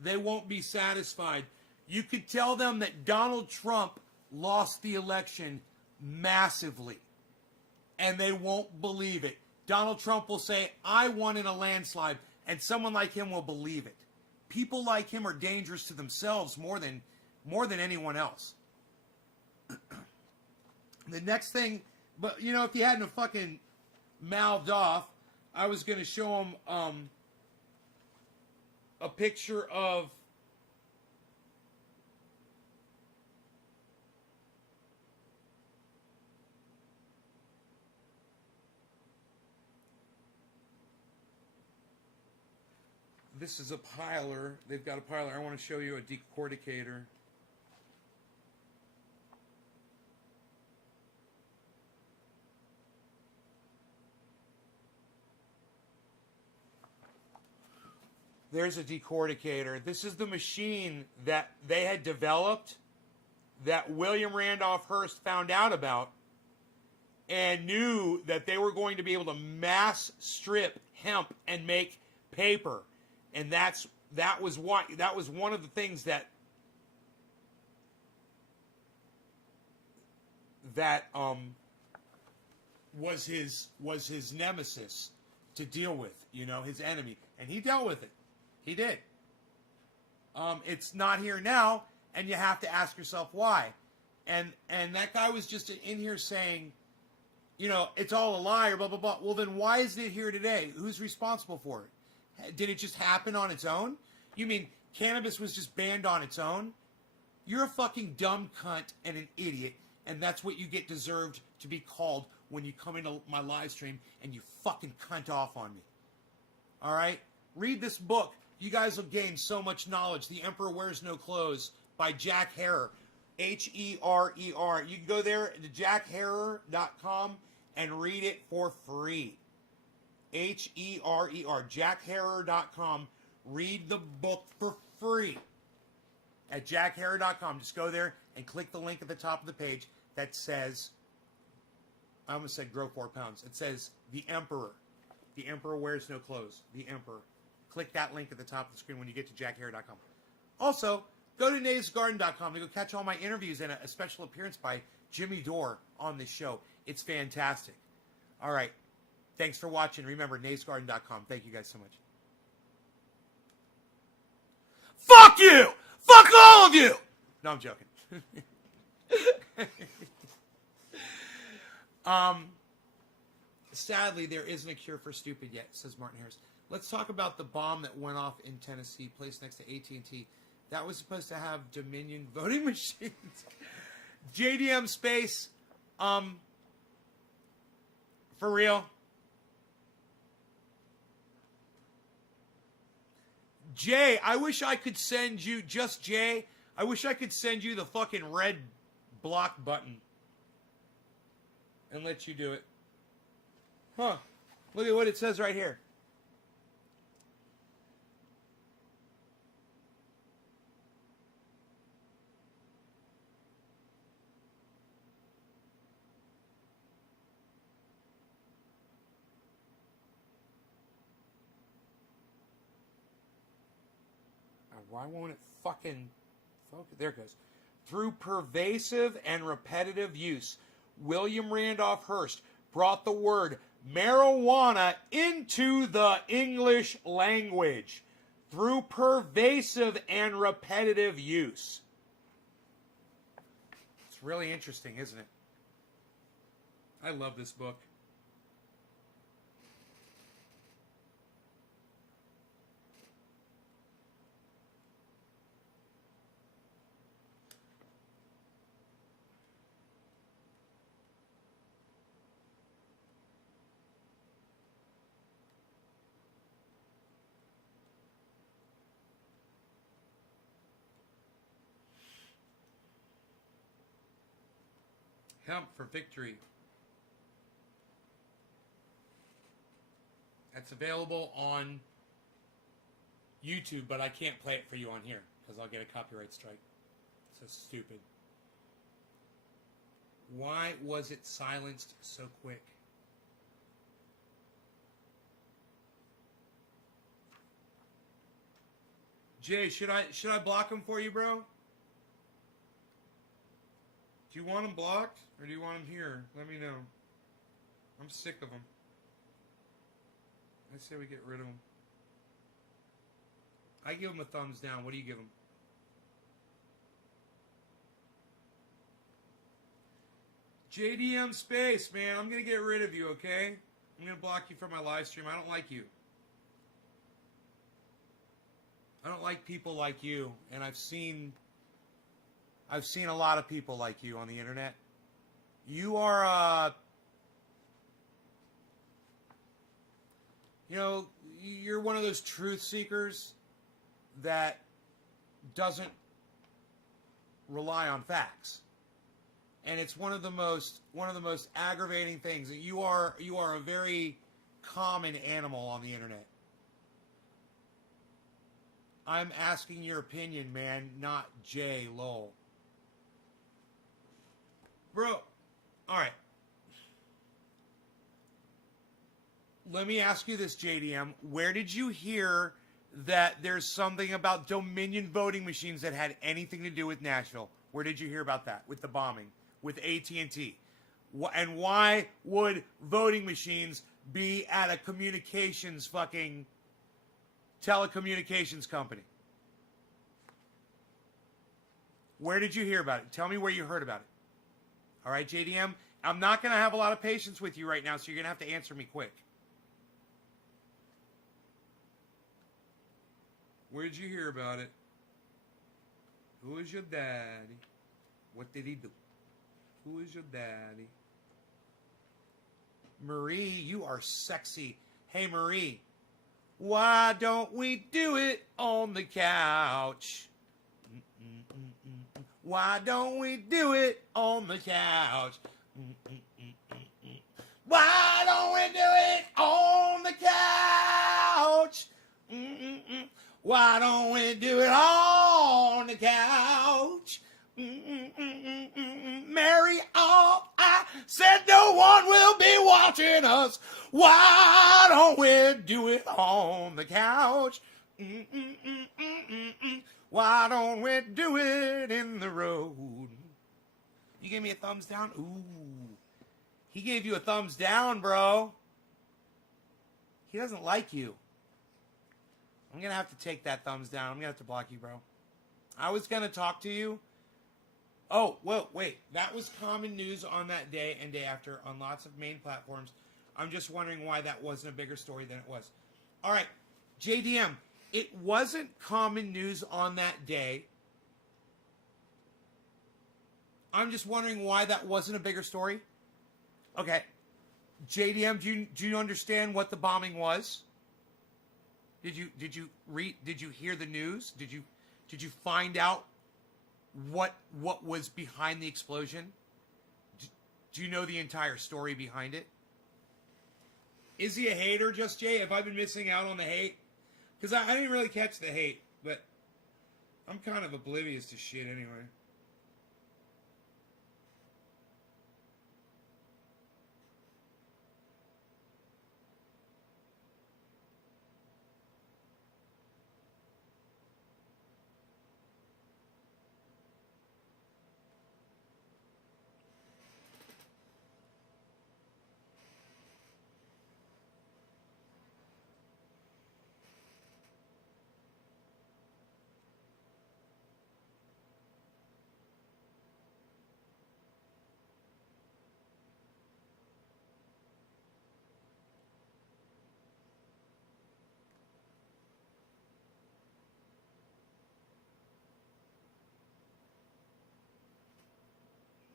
they won't be satisfied. You could tell them that Donald Trump lost the election massively, and they won't believe it. Donald Trump will say, I won in a landslide, and someone like him will believe it. People like him are dangerous to themselves more than anyone else. The next thing, but if you hadn't fucking mouthed off, I was going to show him a picture of this is a piler. They've got a piler. I want to show you a decorticator. There's a decorticator. This is the machine that they had developed that William Randolph Hearst found out about and knew that they were going to be able to mass strip hemp and make paper. And that was one of the things that was his nemesis to deal with, his enemy. And he dealt with it. He did. It's not here now, and you have to ask yourself why. And that guy was just in here saying, you know, it's all a lie or blah, blah, blah. Well, then why isn't it here today? Who's responsible for it? Did it just happen on its own? You mean cannabis was just banned on its own? You're a fucking dumb cunt and an idiot, and that's what you get deserved to be called when you come into my live stream and you fucking cunt off on me. All right? Read this book. You guys will gain so much knowledge. The Emperor Wears No Clothes by Jack Herer. Herer. You can go there to jackherer.com and read it for free. Herer. jackherer.com. Read the book for free at jackherer.com. Just go there and click the link at the top of the page that says, I almost said grow 4 pounds. It says The Emperor. The Emperor Wears No Clothes. The Emperor. Click that link at the top of the screen when you get to jackherer.com. Also, go to naysgarden.com to go catch all my interviews and a special appearance by Jimmy Dore on this show. It's fantastic. All right. Thanks for watching. Remember, naysgarden.com. Thank you guys so much. Fuck you! Fuck all of you! No, I'm joking. Sadly, there isn't a cure for stupid yet, says Martin Harris. Let's talk about the bomb that went off in Tennessee, placed next to AT&T. That was supposed to have Dominion voting machines. JDM Space, for real. Jay, I wish I could send you, just Jay, I wish I could send you the fucking red block button and let you do it. Huh. Look at what it says right here. Why won't it fucking focus? There it goes. Through pervasive and repetitive use, William Randolph Hearst brought the word marijuana into the English language. Through pervasive and repetitive use. It's really interesting, isn't it? I love this book. Hemp for Victory. That's available on YouTube, but I can't play it for you on here because I'll get a copyright strike. So stupid. Why was it silenced so quick? Jay, should I block him for you, bro? Do you want them blocked, or do you want them here? Let me know. I'm sick of them. I say we get rid of them. I give them a thumbs down. What do you give them? JDM Space, man. I'm going to get rid of you, okay? I'm going to block you from my live stream. I don't like you. I don't like people like you, and I've seen a lot of people like you on the internet. You are, you're one of those truth seekers that doesn't rely on facts. And it's one of the most aggravating things. You are a very common animal on the internet. I'm asking your opinion, man, not Jay Lowell. Bro, all right. Let me ask you this, JDM. Where did you hear that there's something about Dominion voting machines that had anything to do with Nashville? Where did you hear about that? With the bombing? With AT&T? And why would voting machines be at a telecommunications company? Where did you hear about it? Tell me where you heard about it. All right, JDM? I'm not going to have a lot of patience with you right now, so you're going to have to answer me quick. Where did you hear about it? Who is your daddy? What did he do? Who is your daddy? Marie, you are sexy. Hey, Marie, why don't we do it on the couch? Why don't we do it on the couch? Why don't we do it on the couch? Why don't we do it on the couch? Mary, I said no one will be watching us. Why don't we do it on the couch? Why don't we do it in the road? You gave me a thumbs down? Ooh. He gave you a thumbs down, bro. He doesn't like you. I'm going to have to take that thumbs down. I'm going to have to block you, bro. I was going to talk to you. Oh, well, wait. That was common news on that day and day after on lots of main platforms. I'm just wondering why that wasn't a bigger story than it was. All right, JDM, it wasn't common news on that day. I'm just wondering why that wasn't a bigger story. Okay, JDM, do you understand what the bombing was? Did you hear the news? Did you find out what was behind the explosion? Do you know the entire story behind it? Is he a hater, Just Jay? Have I been missing out on the hate? Because I didn't really catch the hate, but I'm kind of oblivious to shit anyway.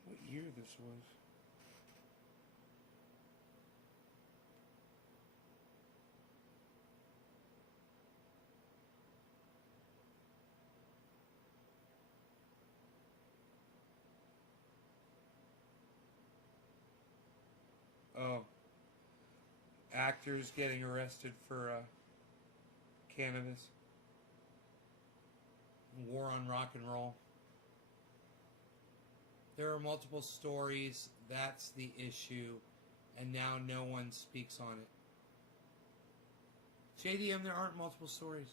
What year this was? Oh, actors getting arrested for cannabis. War on rock and roll. There are multiple stories. That's the issue. And now no one speaks on it. JDM, there aren't multiple stories.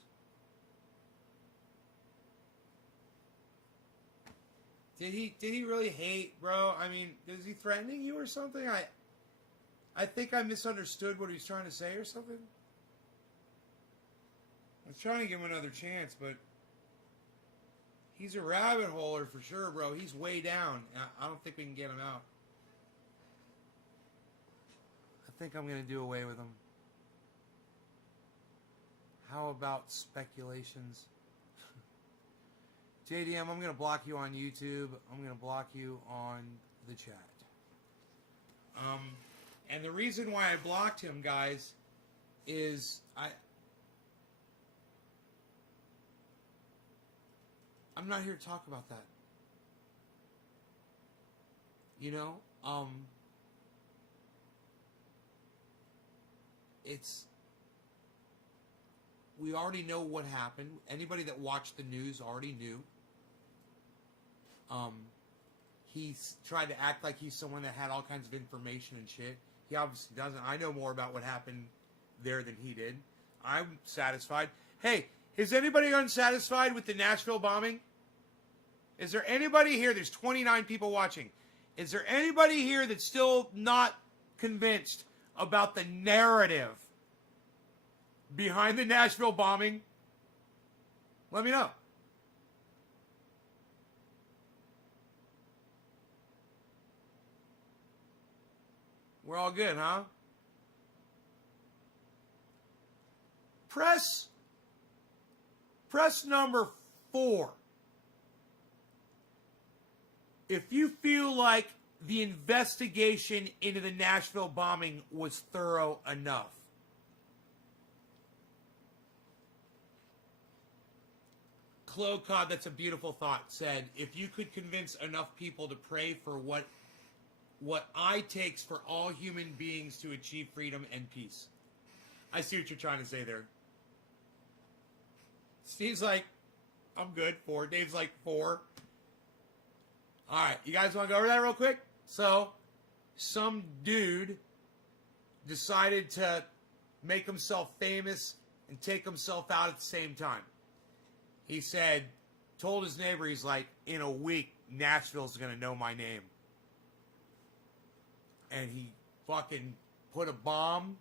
Did he really hate, bro? I mean, is he threatening you or something? I think I misunderstood what he was trying to say or something. I was trying to give him another chance, but he's a rabbit holer for sure, bro. He's way down. I don't think we can get him out. I think I'm going to do away with him. How about speculations? JDM, I'm going to block you on YouTube. I'm going to block you on the chat. And the reason why I blocked him, guys, is I'm not here to talk about that. You know, we already know what happened. Anybody that watched the news already knew. He's tried to act like he's someone that had all kinds of information and shit. He obviously doesn't. I know more about what happened there than he did. I'm satisfied. Hey, is anybody unsatisfied with the Nashville bombing? Is there anybody here? There's 29 people watching. Is there anybody here that's still not convinced about the narrative behind the Nashville bombing? Let me know. We're all good, huh? Press number 4. If you feel like the investigation into the Nashville bombing was thorough enough. Clocod, that's a beautiful thought, said, if you could convince enough people to pray for what I takes for all human beings to achieve freedom and peace. I see what you're trying to say there. Steve's like, I'm good. 4. Dave's like, 4. All right, you guys want to go over that real quick? So, some dude decided to make himself famous and take himself out at the same time. He said, told his neighbor, he's like, in a week, Nashville's going to know my name. And he fucking put a bomb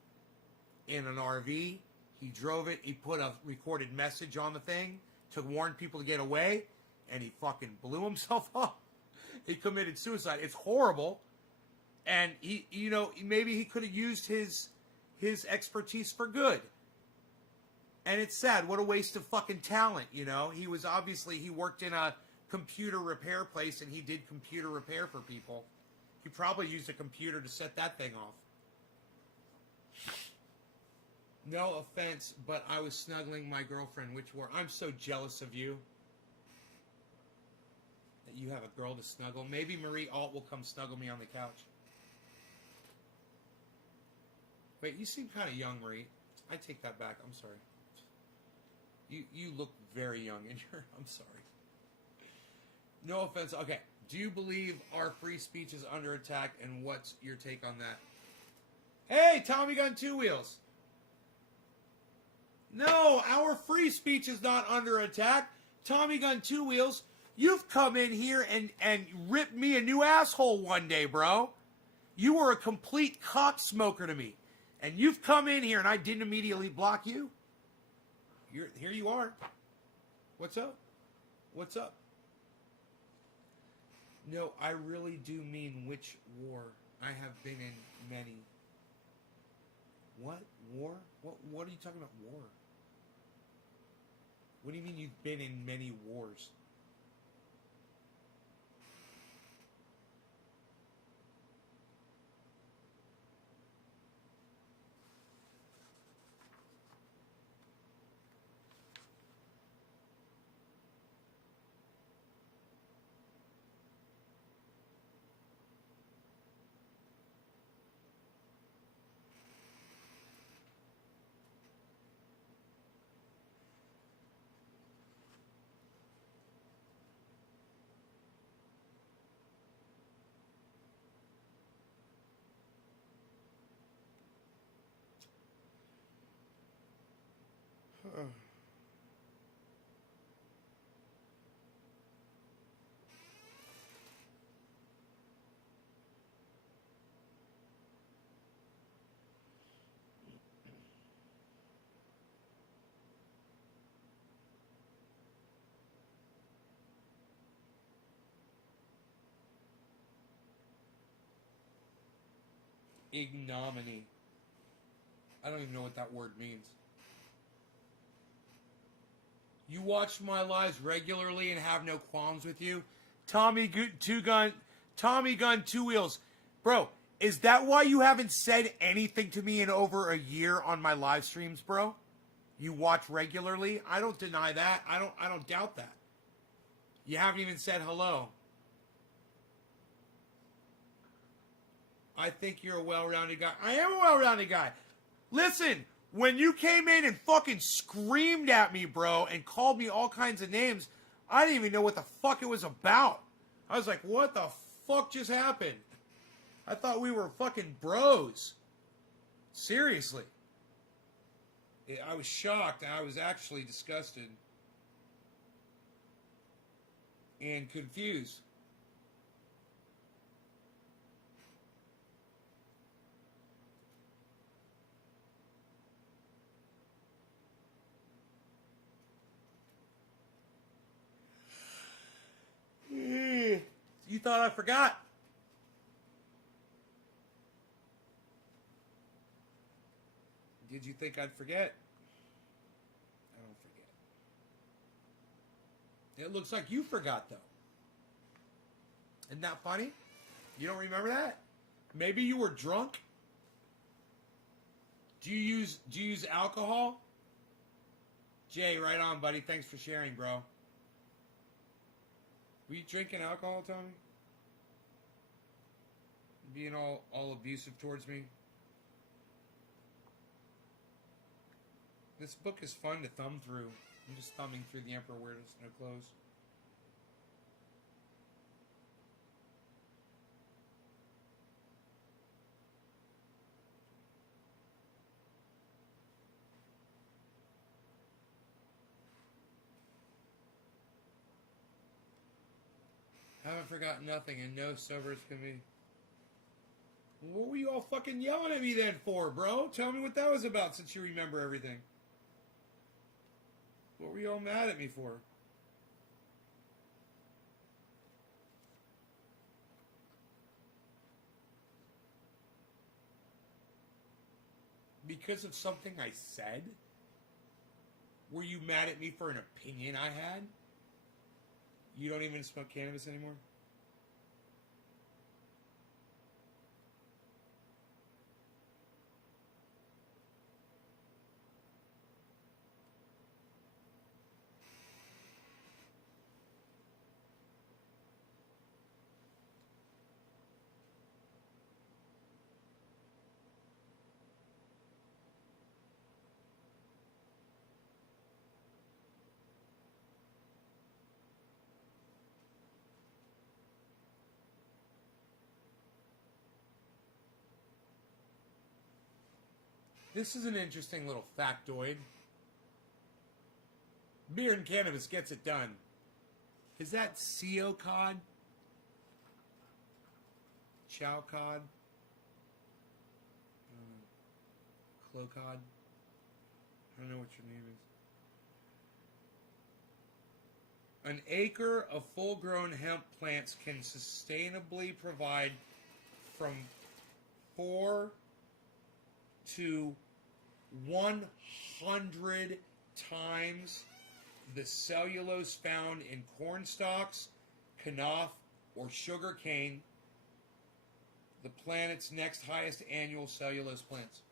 in an RV. He drove it. He put a recorded message on the thing to warn people to get away. And he fucking blew himself up. He committed suicide. It's horrible. And he, you know, maybe he could have used his expertise for good. And it's sad. What a waste of fucking talent, you know? He worked in a computer repair place and he did computer repair for people. He probably used a computer to set that thing off. No offense, but I was snuggling my girlfriend, which were... I'm so jealous of you. That you have a girl to snuggle. Maybe Marie Alt will come snuggle me on the couch. Wait, you seem kind of young, Marie. I take that back. I'm sorry. You look very young in your... I'm sorry. No offense. Okay. Do you believe our free speech is under attack, and what's your take on that? Hey, Tommy Gun 2 Wheels. No, our free speech is not under attack. Tommy Gun 2 Wheels, you've come in here and ripped me a new asshole one day, bro. You were a complete cock smoker to me. And you've come in here and I didn't immediately block you. Here you are. What's up? What's up? No, I really do mean which war. I have been in many. What? War? What are you talking about, war? What do you mean you've been in many wars? Ignominy. I don't even know what that word means. You watch my lives regularly and have no qualms with you? Tommy Gun 2 Wheels. Bro, is that why you haven't said anything to me in over a year on my live streams, bro? You watch regularly? I don't deny that. I don't doubt that. You haven't even said hello. I think you're a well-rounded guy. I am a well-rounded guy. Listen, when you came in and fucking screamed at me, bro, and called me all kinds of names, I didn't even know what the fuck it was about. I was like, what the fuck just happened? I thought we were fucking bros. Seriously. I was shocked. I was actually disgusted. And confused. You thought I forgot? Did you think I'd forget? I don't forget. It looks like you forgot, though. Isn't that funny? You don't remember that? Maybe you were drunk? Do you use alcohol? Jay, right on, buddy. Thanks for sharing, bro. Were you drinking alcohol, Tommy? Being all abusive towards me? This book is fun to thumb through. I'm just thumbing through The Emperor Wears No Clothes. Haven't forgotten nothing, and no sobers can be. What were you all fucking yelling at me then for, bro? Tell me what that was about since you remember everything. What were you all mad at me for? Because of something I said? Were you mad at me for an opinion I had? You don't even smoke cannabis anymore? This is an interesting little factoid. Beer and cannabis gets it done. Is that CO cod? Chow cod? Clo cod? I don't know what your name is. An acre of full-grown hemp plants can sustainably provide from 4 to 100 times the cellulose found in corn stalks, kanoff, or sugar cane, the planet's next highest annual cellulose plants.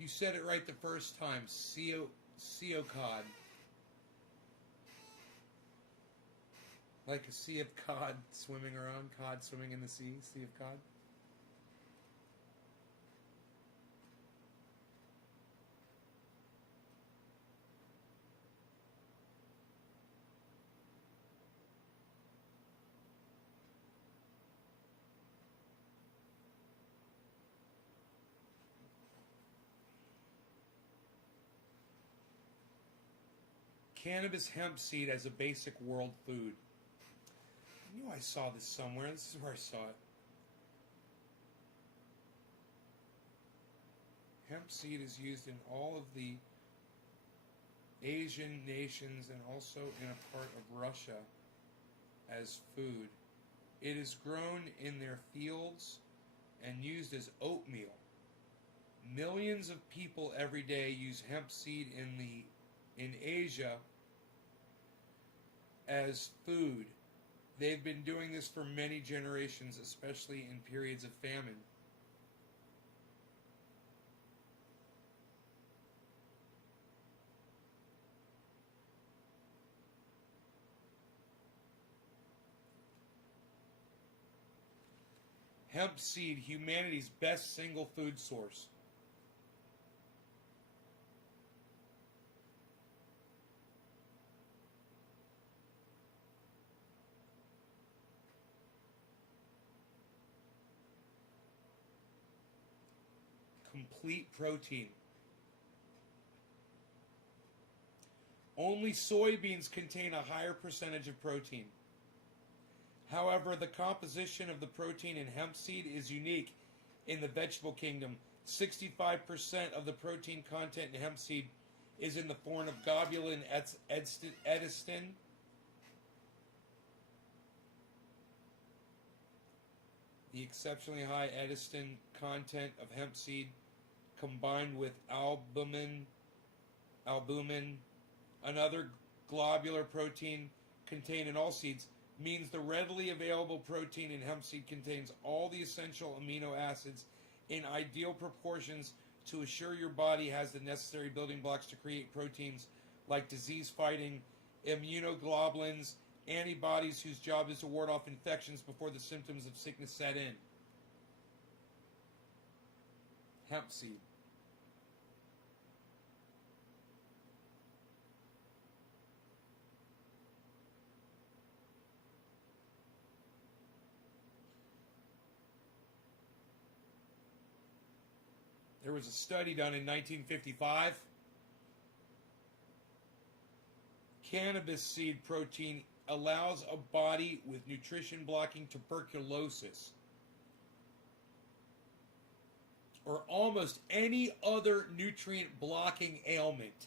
You said it right the first time. Cod. Like a sea of cod swimming around. Cod swimming in the sea. Sea of cod. Cannabis hemp seed as a basic world food. I knew I saw this somewhere. This is where I saw it. Hemp seed is used in all of the Asian nations and also in a part of Russia as food. It is grown in their fields and used as oatmeal. Millions of people every day use hemp seed in Asia as food. They've been doing this for many generations, especially in periods of famine. Hemp seed, humanity's best single food source. Complete protein. Only soybeans contain a higher percentage of protein. However, the composition of the protein in hemp seed is unique in the vegetable kingdom. 65% of the protein content in hemp seed is in the form of globulin edesin. The exceptionally high edesin content of hemp seed combined with albumin, another globular protein contained in all seeds, means the readily available protein in hemp seed contains all the essential amino acids in ideal proportions to assure your body has the necessary building blocks to create proteins like disease-fighting immunoglobulins, antibodies whose job is to ward off infections before the symptoms of sickness set in. Hemp seed. There was a study done in 1955. Cannabis seed protein allows a body with nutrition blocking tuberculosis or almost any other nutrient blocking ailment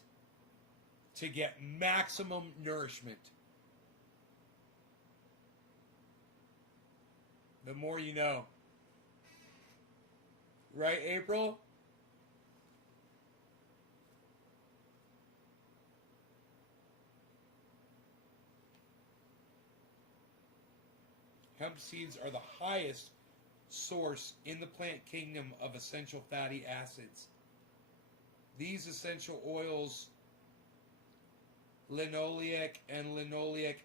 to get maximum nourishment. The more you know. Right, April? Hemp seeds are the highest source in the plant kingdom of essential fatty acids. These essential oils, linoleic and linolenic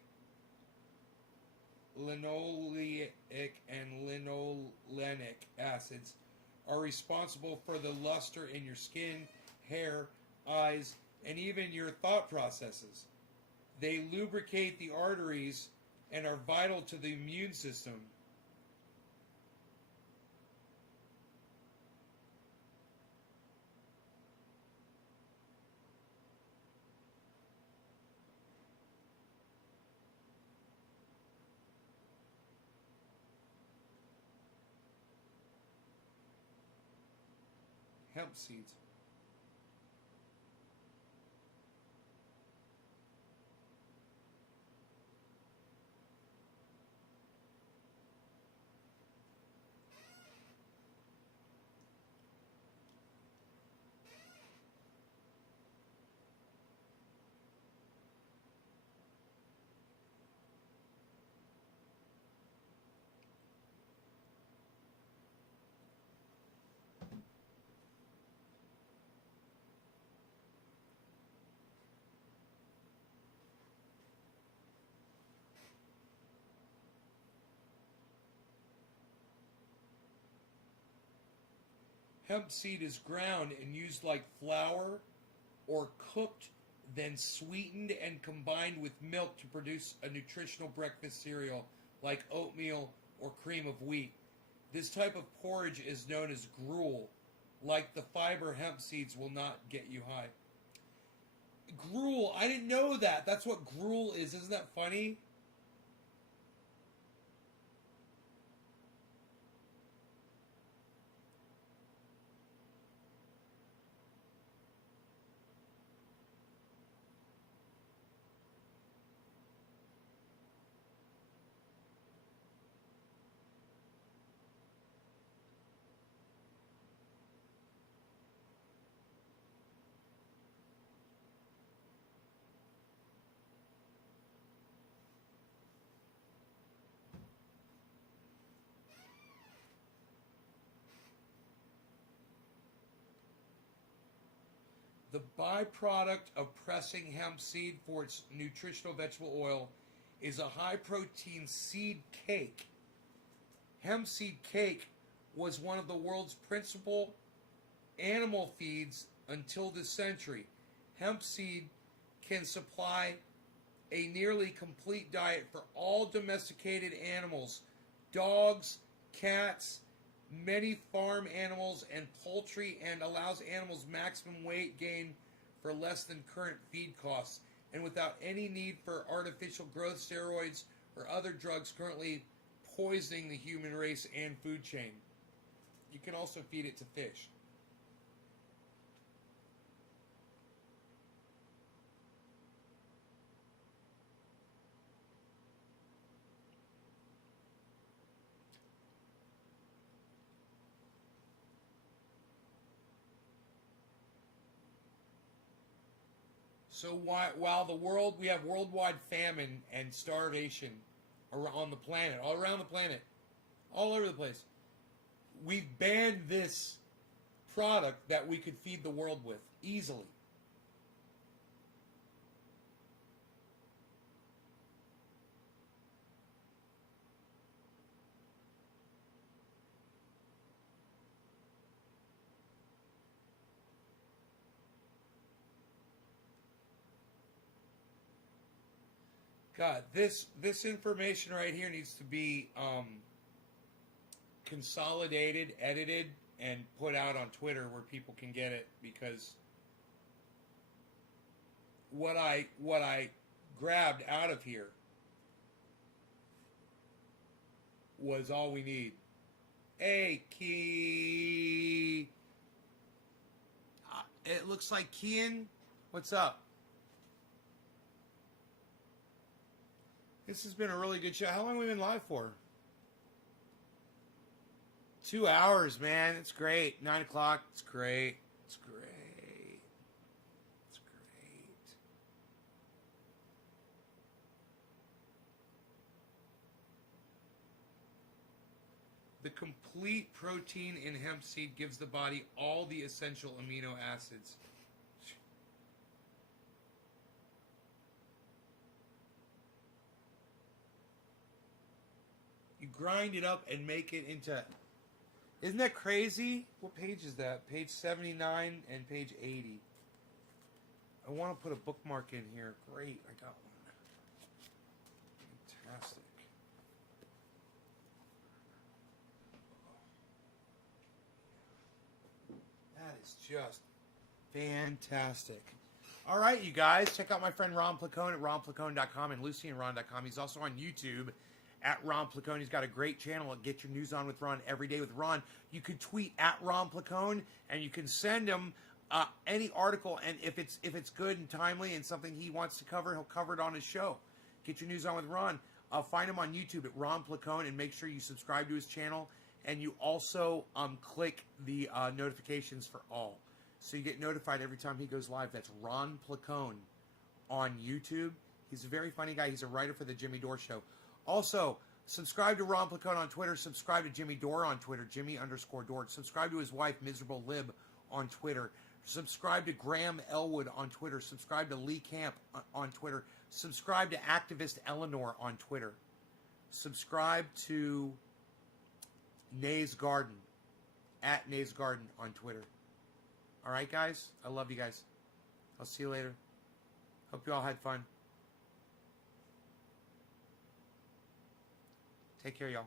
acids, are responsible for the luster in your skin, hair, eyes, and even your thought processes. They lubricate the arteries and are vital to the immune system. Hemp seeds. Hemp seed is ground and used like flour or cooked, then sweetened and combined with milk to produce a nutritional breakfast cereal like oatmeal or cream of wheat. This type of porridge is known as gruel. Like the fiber, hemp seeds will not get you high. Gruel, I didn't know that. That's what gruel is. Isn't that funny? The byproduct of pressing hemp seed for its nutritional vegetable oil is a high protein seed cake. Hemp seed cake was one of the world's principal animal feeds until this century. Hemp seed can supply a nearly complete diet for all domesticated animals, dogs, cats, many farm animals, and poultry, and allows animals maximum weight gain for less than current feed costs. and without any need for artificial growth steroids or other drugs currently poisoning the human race and food chain. You can also feed it to fish. So while we have worldwide famine and starvation on the planet, all around the planet, all over the place, we've banned this product that we could feed the world with easily. God, this information right here needs to be consolidated, edited, and put out on Twitter where people can get it, because what I grabbed out of here was all we need. Hey, Key. It looks like Kian. What's up? This has been a really good show. How long have we been live for? 2 hours, man. It's great. 9 o'clock. It's great. It's great. It's great. The complete protein in hemp seed gives the body all the essential amino acids. You grind it up and make it into... Isn't that crazy? What page is that? Page 79 and page 80. I want to put a bookmark in here. Great, I got one. Fantastic. That is just fantastic. All right, you guys. Check out my friend Ron Placone at ronplacone.com and lucyandron.com. He's also on YouTube at Ron Placone. He's got a great channel at Get Your News On with Ron, Every Day with Ron. You can tweet at Ron Placone, and you can send him any article, and if it's good and timely and something he wants to cover, he'll cover it on his show. Get Your News On with Ron. Find him on YouTube at Ron Placone, and make sure you subscribe to his channel, and you also click the notifications for all, so you get notified every time he goes live. That's Ron Placone on YouTube. He's a very funny guy. He's a writer for the Jimmy Dore Show. Also, subscribe to Ron Placone on Twitter. Subscribe to Jimmy Dore on Twitter, Jimmy_Dore. Subscribe to his wife, Miserable Lib, on Twitter. Subscribe to Graham Elwood on Twitter. Subscribe to Lee Camp on Twitter. Subscribe to Activist Eleanor on Twitter. Subscribe to Nays Garden, at Nays Garden on Twitter. All right, guys? I love you guys. I'll see you later. Hope you all had fun. Take care, y'all.